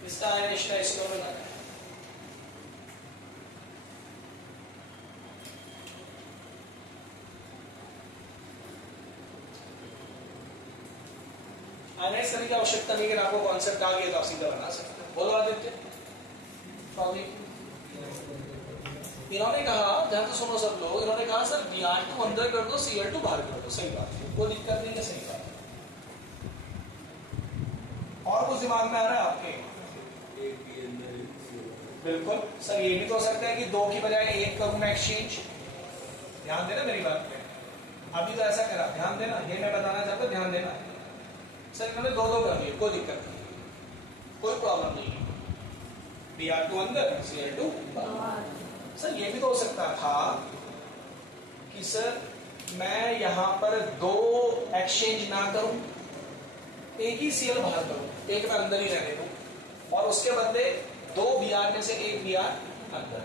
इसका आयनाइजेशन आइसोमर बनाना है। आयनाइज करने की आवश्यकता नहीं है, आपको कॉन्सेप्ट आ गया तो आप सीधा बना सकते हैं। बोलो आदित्य। इन्होंने कहा, ध्यान तो सुनो सब लोग, इन्होंने कहा सर Br2 अंदर कर दो, Cl2 बाहर कर दो। सही बात है, कोई दिक्कत नहीं है, सही बात है। और कुछ दिमाग में आ रहा है आपके? बिल्कुल सर, ये भी तो हो सकता है कि 2 की बजाय 1 करूं मैं एक्सचेंज। ध्यान देना मेरी बात पे, अभी तो ऐसा करा, ध्यान देना, ये मैं बताना चाहता, ध्यान देना। सर इन्होंने 2 कर दिए, कोई दिक्कत नहीं, कोई प्रॉब्लम नहीं है। Br2 अंदर, Cl2 बाहर। सर ये भी तो हो सकता था कि सर मैं यहां पर 2 एक्सचेंज ना करूं, एक ही Cl बाहर करूं, एक मैं अंदर ही रहने दूं, और उसके बदले 2 Br में से 1 Br अंदर।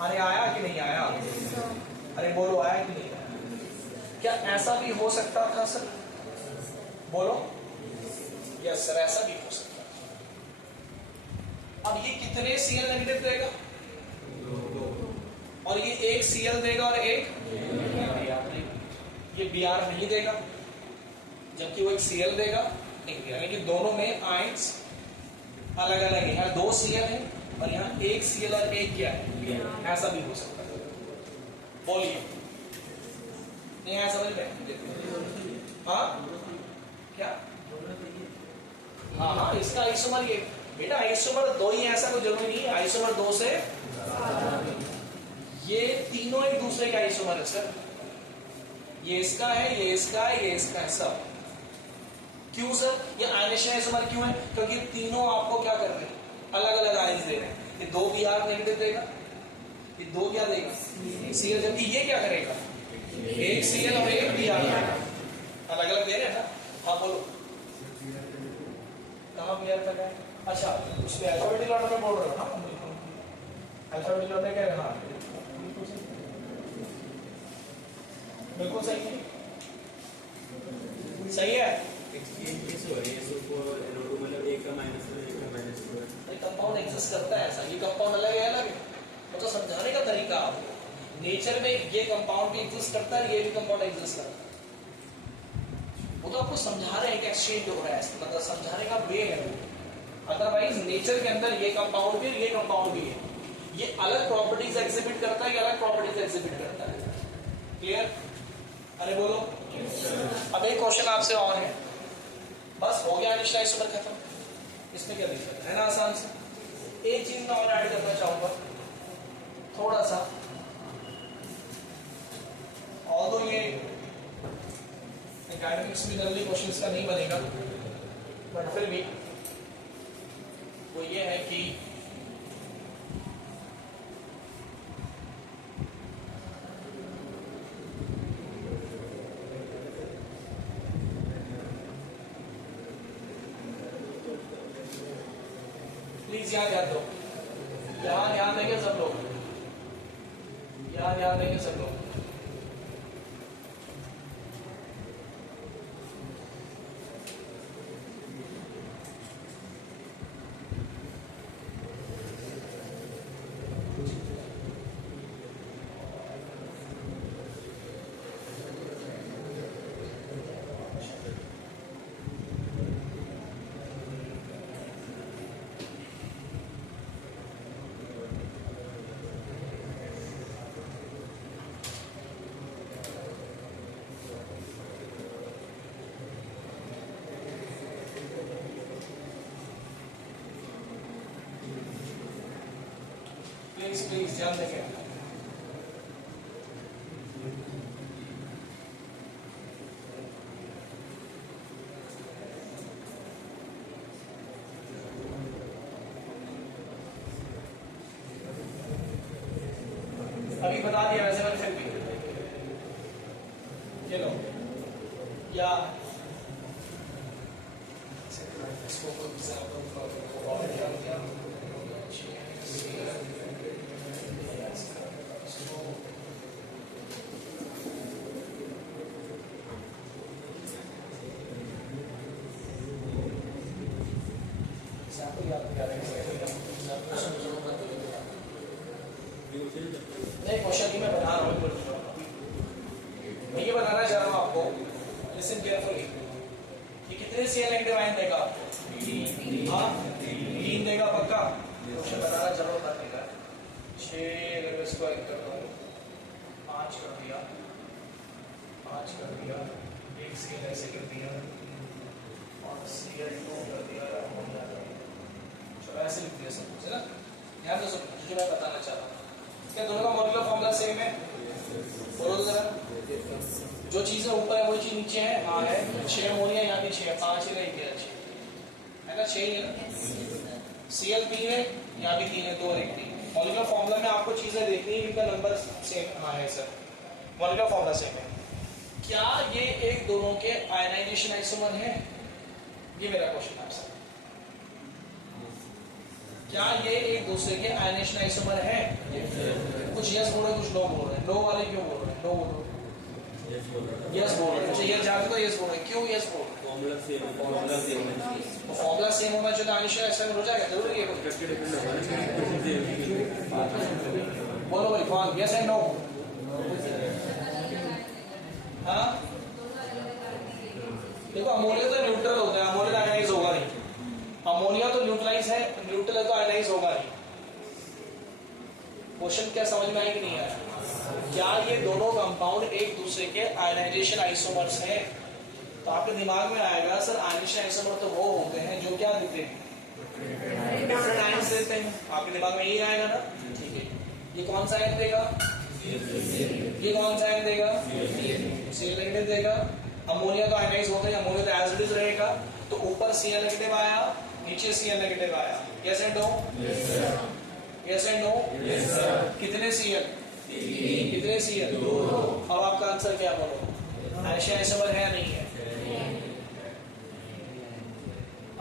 अरे आया कि नहीं आया? अरे बोलो, आया कि नहीं आया? क्या ऐसा भी हो सकता था सर? बोलो। यस सर, ऐसा भी हो सकता है। अब ये कितने Cl नेगेटिव देगा? 2। और ये 1 Cl देगा और 1 ये Br नहीं देगा, जबकि वो 1 Cl देगा, नहीं देगा, लेकिन दोनों में आयंस अलग अलग है। यहाँ 2 Cl है और यहाँ 1 Cl और 1 क्या है? ऐसा भी हो सकता है। बोलिए, नहीं आया समझ में? हाँ क्या? हाँ, इसका आइसोमर ये बेटा, आइसोमर 2 ही, ऐसा कोई जरूरी नहीं है। आइसोमर 2 से ये तीनों एक दूसरे के आइसोमर है सर। ये इसका है, ये इसका है, ये इसका है, सब। क्यों सर? ये आयनेशन आइसोमर क्यों है? क्योंकि तीनों आपको क्या कर रहे हैं? अलग अलग आयंस दे रहे हैं। ये 2 Br नेगेटिव देगा, ये 2 क्या देगा? Cl, जबकि ये क्या करेगा? 1 Cl और 1 Br अलग अलग दे रहे हैं ना। हाँ बोलो, कहाँ Br कर रहे हैं? अच्छा, उसमें अल्फाबेटिकल ऑर्डर में बोल रहे हो ना? अल्फाबेटिकल ऑर्डर क्या है? हाँ बिल्कुल सही है, सही है। कंपाउंड एग्जिस्ट करता है ऐसा, ये कंपाउंड अलग है, अलग है, तो समझाने का तरीका आपको। नेचर में ये कंपाउंड भी एग्जिस्ट करता है, ये भी कंपाउंड एग्जिस्ट करता है। वो तो आपको समझा रहे हैं कि एक्सचेंज हो रहा है, मतलब समझाने का वे है। अदरवाइज नेचर के अंदर ये कंपाउंड भी, ये कंपाउंड भी है, ये अलग प्रॉपर्टीज एग्जिबिट करता है, ये अलग प्रॉपर्टीज एग्जिबिट करता है। क्लियर? अरे बोलो। अब एक क्वेश्चन आपसे और है, बस हो गया निश्चय आइसोमर खत्म। इसमें क्या दिक्कत है ना? आसान से। एक चीज मैं और ऐड करना चाहूंगा थोड़ा सा, ऑल्दो ये एकेडमिक्स में जनरली क्वेश्चंस का नहीं बनेगा, बट फिर भी वो ये है कि प्लीज यहाँ ध्यान दो, यहाँ ध्यान देंगे सब लोग, यहाँ ध्यान देंगे सब लोग। प्लीज प्लीज ध्यान देंगे। अभी बता दिया वैसे मैंने फिर भी ये लो या नहीं क्वेश्चन ही मैं बता रहा हूँ, मैं ये बताना चाह रहा हूँ आपको, लिसन केयरफुली। ये कितने सीएल नेगेटिव आयन देगा आपको? 3 देगा पक्का। क्वेश्चन बताना जरूर बताएगा। 6 अगर मैं इसको ऐड कर दूँ 5 कर दिया, 5 कर दिया, 1 सीएल ऐसे कर दिया और CL2 कर दिया। चलो ऐसे लिख दिया सब कुछ है ना। ध्यान दो सब जो मैं बताना चाह रहा हूँ। क्या दोनों का मॉलिक्यूलर फॉर्मूला सेम है? बोलो जरा। जो चीजें ऊपर है वही चीज नीचे है। हाँ है। 6 अमोनिया यहाँ भी 6 है, 5 ही रही क्या? 6 है ना, 6 ही है ना। Cl3 है, यहाँ भी 3 है, 2 और 1 3। मॉलिक्यूलर फॉर्मूला में आपको चीजें देखनी है, इनका नंबर सेम। हाँ है सर, मॉलिक्यूलर फॉर्मूला सेम है। क्या ये एक दोनों के आयनाइजेशन आइसोमर है? ये मेरा क्वेश्चन है आपसे। क्या ये एक दूसरे के आयनेशन आइसोमर है? कुछ यस बोल रहे, कुछ नो बोल रहे हैं। नो वाले क्यों बोल रहे हैं? नो बोलो। यस बोल रहे हैं। मुझे ये जानते तो यस बोल रहे हैं। क्यों यस बोल रहे हैं? फॉर्मूला सेम है। तो फॉर्मूला सेम होना चाहिए, आयनेशन आइसोमर हो जाएगा। जरूरी है? बोलो भाई कौन? Yes and no. हाँ देखो, अमोनिया तो न्यूट्रल होता है, अमोनिया आयनाइज होगा नहीं। अमोनिया तो न्यूट्रलाइज है, न्यूट्रल है तो आयनाइज होगा नहीं। क्वेश्चन क्या समझ में आया कि नहीं आया? क्या ये दोनों कंपाउंड एक दूसरे के आयनाइजेशन आइसोमर्स हैं? तो आपके दिमाग में आएगा सर आयनाइजेशन आइसोमर तो वो होते हैं जो क्या देते हैं? डिफरेंट आयन्स देते हैं। आपके दिमाग में यही आएगा ना? ठीक है। ये कौन सा आयन देगा? ये कौन सा आयन देगा? Cl नेगेटिव देगा। अमोनिया तो आयनाइज होते हैं, अमोनिया तो एज इट इज रहेगा। तो ऊपर Cl नेगेटिव आया, नीचे Cl नेगेटिव आया। Yes and no? Yes and no? कितने Cl? कितने Cl? 2। अब आपका आंसर क्या बोलो? आयनाइजेशन आइसोमर है या नहीं है?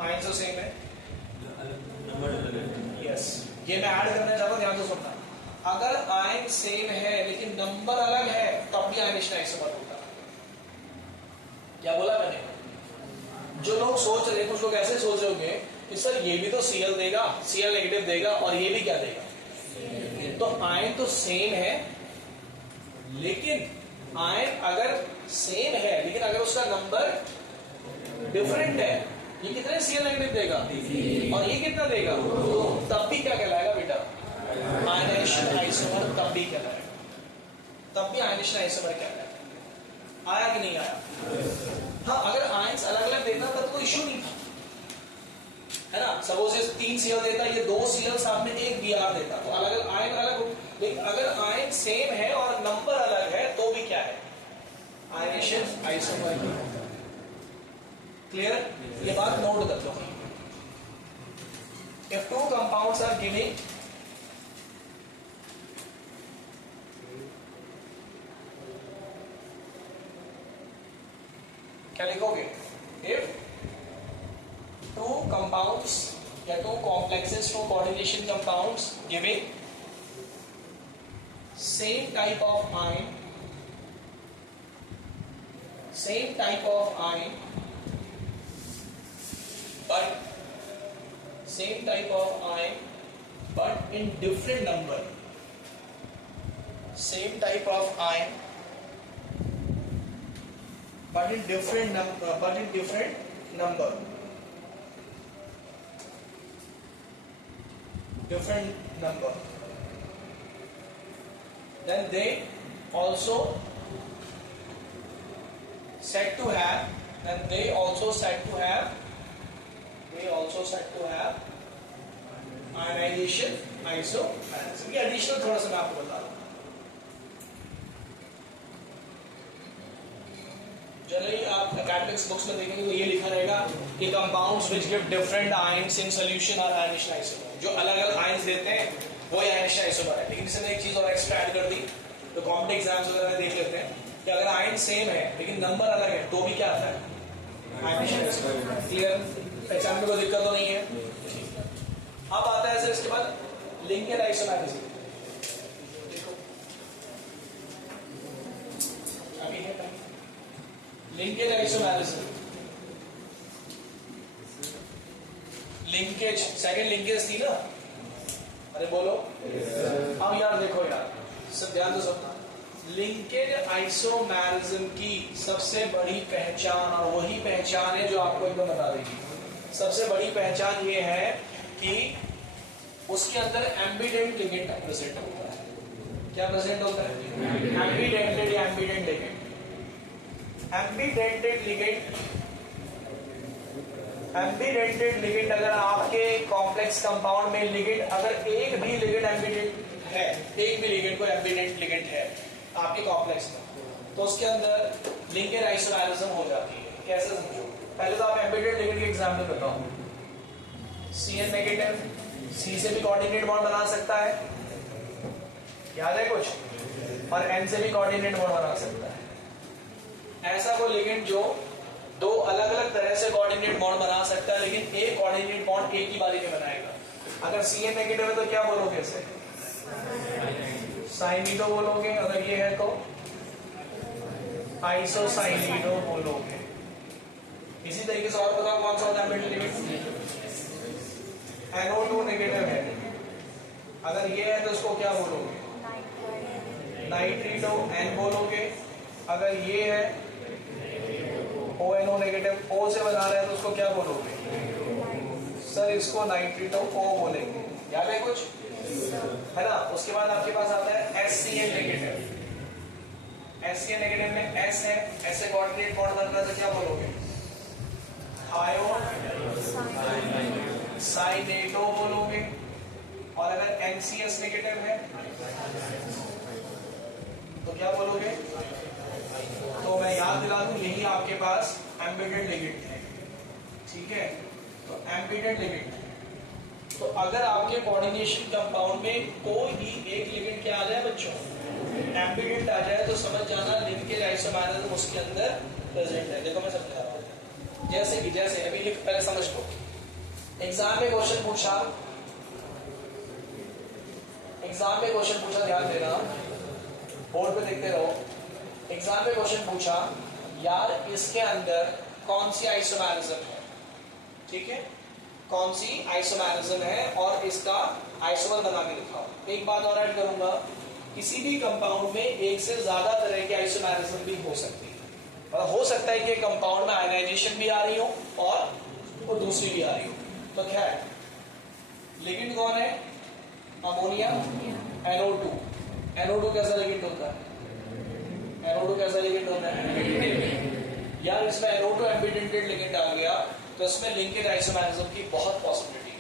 आयन तो सेम है। यस, ये मैं ऐड करना चाहता हूँ, ध्यान से सुनना। अगर आयन सेम है लेकिन नंबर अलग है तब भी आयनाइजेशन आइसोमर होगा। क्या बोला मैंने? जो लोग सोच रहे, कुछ लोग ऐसे सोच रहे होंगे कि सर ये भी तो Cl देगा, Cl नेगेटिव देगा और ये भी क्या देगा? तो आयन तो सेम है, लेकिन आयन अगर सेम है लेकिन अगर उसका नंबर डिफरेंट है, ये कितने Cl नेगेटिव देगा और ये कितना देगा, तो तब भी क्या कहलाएगा बेटा? आयनाइजेशन आइसोमर तब भी कहलाएगा। तब भी आयनाइजेशन आइसोमर कहलाएगा। आया कि नहीं आया? हाँ, अगर आयन्स अलग अलग देता तब कोई इश्यू नहीं था, है ना। सपोज 3 Cl देता, ये 2 Cl साथ में 1 Br देता, तो अलग अलग आयन अलग। लेकिन अगर आयन सेम है और नंबर अलग है तो भी क्या है? Ionisation isomer. क्लियर? ये बात नोट कर लो। If 2 compounds are giving क्या लिखोगे? If 2 compounds या 2 complexes, 2 coordination compounds giving same type of ion, but in different number. Same type of ion but in different number. Different number. Then they also said to have ionisation isomerism. ये एडिशनल थोड़ा सा मैं आपको बता रहा हूं। जनरली आप एकेडमिक्स बुक्स में देखेंगे तो ये लिखा रहेगा कि compounds which give different ions in solution are ionisation isomer. जो अलग अलग आयंस देते हैं वो आयनाइजेशन आइसोमर है। लेकिन इसमें एक चीज और एक्स्ट्रा ऐड कर दी, तो कॉम्पिटिटिव एग्जाम्स वगैरह में देख लेते हैं कि अगर आयन सेम है लेकिन नंबर अलग है तो भी क्या आता है, आयनाइजेशन आइसोमर। क्लियर, पहचान में कोई दिक्कत तो नहीं है। अब आता है सर इसके बाद लिंकेज आइसोमेरिज्म। देखो अभी है linkage isomerism. Linkage second linkage थी ना, अरे बोलो। अब यार देखो यार, सब ध्यान दो सब। लिंकेज आइसोमेरिज्म की सबसे बड़ी पहचान, और वही पहचान है जो आपको एकदम बता देगी। सबसे बड़ी पहचान ये है कि उसके अंदर एम्बिडेंट लिगेंड प्रेजेंट होता है। क्या प्रेजेंट होता है? एम्बिडेंटेड या एम्बिडेंट लिगेंड। एम्बिडेंटेड लिगेंड अगर आपके कॉम्प्लेक्स कंपाउंड में लिगेंड, अगर एक भी लिगेंड एम्बिडेंट है, एक भी लिगेंड को एम्बिडेंट लिगेंड है आपके कॉम्प्लेक्स में, तो उसके अंदर लिंकेज आइसोमेरिज्म हो जाती है। कैसे समझो, पहले तो आप एम्बिडेंट लिगेंड के एग्जांपल बताओ। Cn नेगेटिव C से भी कोऑर्डिनेट बॉन्ड बना सकता है, याद है कुछ, और N से भी कोऑर्डिनेट बॉन्ड बना सकता है। ऐसा कोई लिगेंड जो दो अलग अलग तरह से कोऑर्डिनेट बॉन्ड बना सकता है, लेकिन एक कोऑर्डिनेट बॉन्ड एक ही बारी में बनाएगा। अगर Cn नेगेटिव है तो क्या बोलोगे इसे? साइनिडो बोलोगे। अगर ये है तो आइसोसाइनिडो बोलोगे। इसी तरीके से और बताओ कौन सा होता है लिगेंड? NO2 नेगेटिव है, अगर ये है तो इसको क्या बोलोगे? नाइट्रिडो N बोलोगे। अगर ये है ONO नेगेटिव, O से बना रहे हैं तो उसको क्या बोलोगे? सर इसको नाइट्रिडो O बोलेंगे। याद है कुछ, है ना। उसके बाद आपके पास आता है SCN नेगेटिव। SCN नेगेटिव में S है, S से कोऑर्डिनेट बॉन्ड बन रहा है तो क्या बोलोगे? आयोन साइनेटो बोलोगे। और अगर NCS नेगेटिव है तो क्या बोलोगे? तो मैं याद दिला दूं, यही आपके पास एम्बिडेंट लिगेंड है। ठीक है, तो एम्बिडेंट लिगेंड, तो अगर आपके कोऑर्डिनेशन कंपाउंड में कोई भी एक लिगेंड क्या आ जाए बच्चों, एम्बिडेंट आ जाए, तो समझ जाना लिंकेज आइसोमेरिज्म उसके अंदर प्रेजेंट है। देखो मैं समझा रहा हूं, जैसे अभी लिख, पहले समझ लो। एग्जाम में क्वेश्चन पूछा, ध्यान देना, बोर्ड पे देखते रहो। एग्जाम में क्वेश्चन पूछा, यार इसके अंदर कौन सी आइसोमेरिज्म है, ठीक है, कौन सी आइसोमेरिज्म है और इसका आइसोमर बना के दिखाओ। एक बात और ऐड करूंगा, किसी भी कंपाउंड में एक से ज्यादा तरह की आइसोमेरिज्म भी हो सकती है, और हो सकता है कि कंपाउंड में आयनाइजेशन भी आ रही हो और वो दूसरी भी आ रही हो। तो क्या है, लिगेंड कौन है? Ammonia NO2। NO2 कैसा लिगेंड होता है? NO2 कैसा लिगेंड होता है? यार इसमें NO2 एम्बिडेंटेड लिगेंड आ गया तो इसमें लिंकेज आइसोमेरिज्म की बहुत पॉसिबिलिटी है,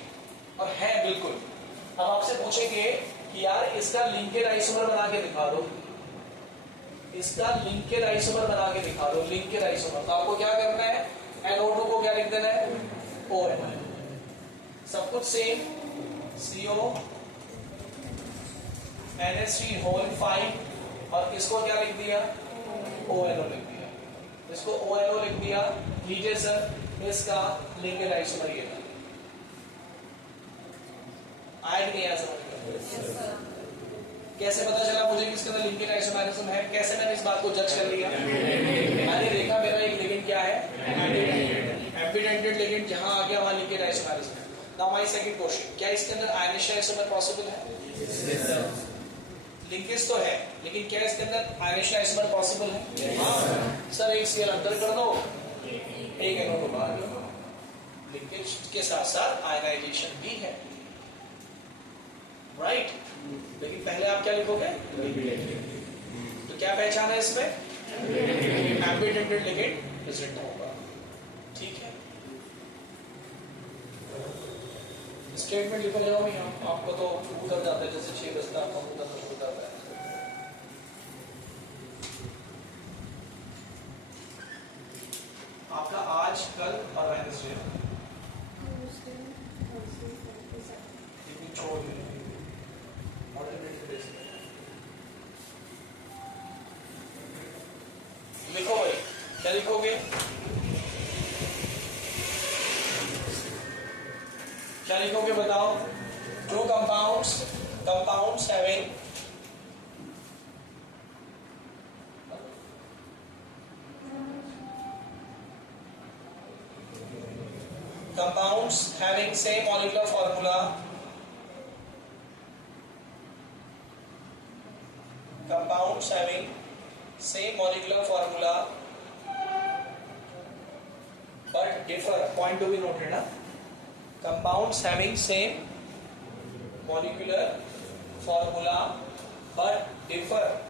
और है बिल्कुल। अब आपसे पूछेंगे कि यार इसका लिंकेज आइसोमर बना के दिखा दो, इसका लिंकेज आइसोमर बना के दिखा दो, लिंकेज आइसोमर। तो आपको क्या करना है, NO2 को क्या लिख देना है? ON। सब कुछ सेम, CO NH3 और इसको क्या लिख दिया? ONO लिख दिया। इसको ONO लिख दिया। लीजिए सर इसका लिंकेज आइसोमर ये था। आया कि नहीं आया समझ में? कैसे पता चला मुझे कि इसके अंदर लिंकेज आइसोमेरिज्म है? कैसे मैंने इस बात को जज कर लिया? मैंने देखा मेरा एक लिगेंड क्या है, एम्बिडेंटेड लिगेंड, जहां आ गया वहां लिंकेज आइसोमेरिज्म है। नाउ माय सेकंड क्वेश्चन, क्या इसके अंदर आयनाइजेशन आइसोमर पॉसिबल है? लिंकेज तो है, लेकिन क्या इसके अंदर आयनाइजेशन आइसोमर पॉसिबल है? हाँ सर, एक सीएल अंदर कर दो, एक NO2 बाहर कर दो। लिंकेज के साथ साथ आयनाइजेशन भी है, राइट? लेकिन पहले आप क्या लिखोगे? तो क्या पहचान है इसमें? एम्बिडेंटेड लिगेंड प्रेजेंट होगा, ठीक है। स्टेटमेंट लिखा जाओ मैं आपको तो उतर जाता है जैसे 6 बजता कम उतर जाता है। आपका आज कल और वेडनेसडे छोड़ लिखो भाई, क्या लिखोगे? क्या लिखोगे बताओ? Two compounds having same molecular formula, compounds having same molecular formula but differ, point to be noted na, compounds having same molecular formula but differ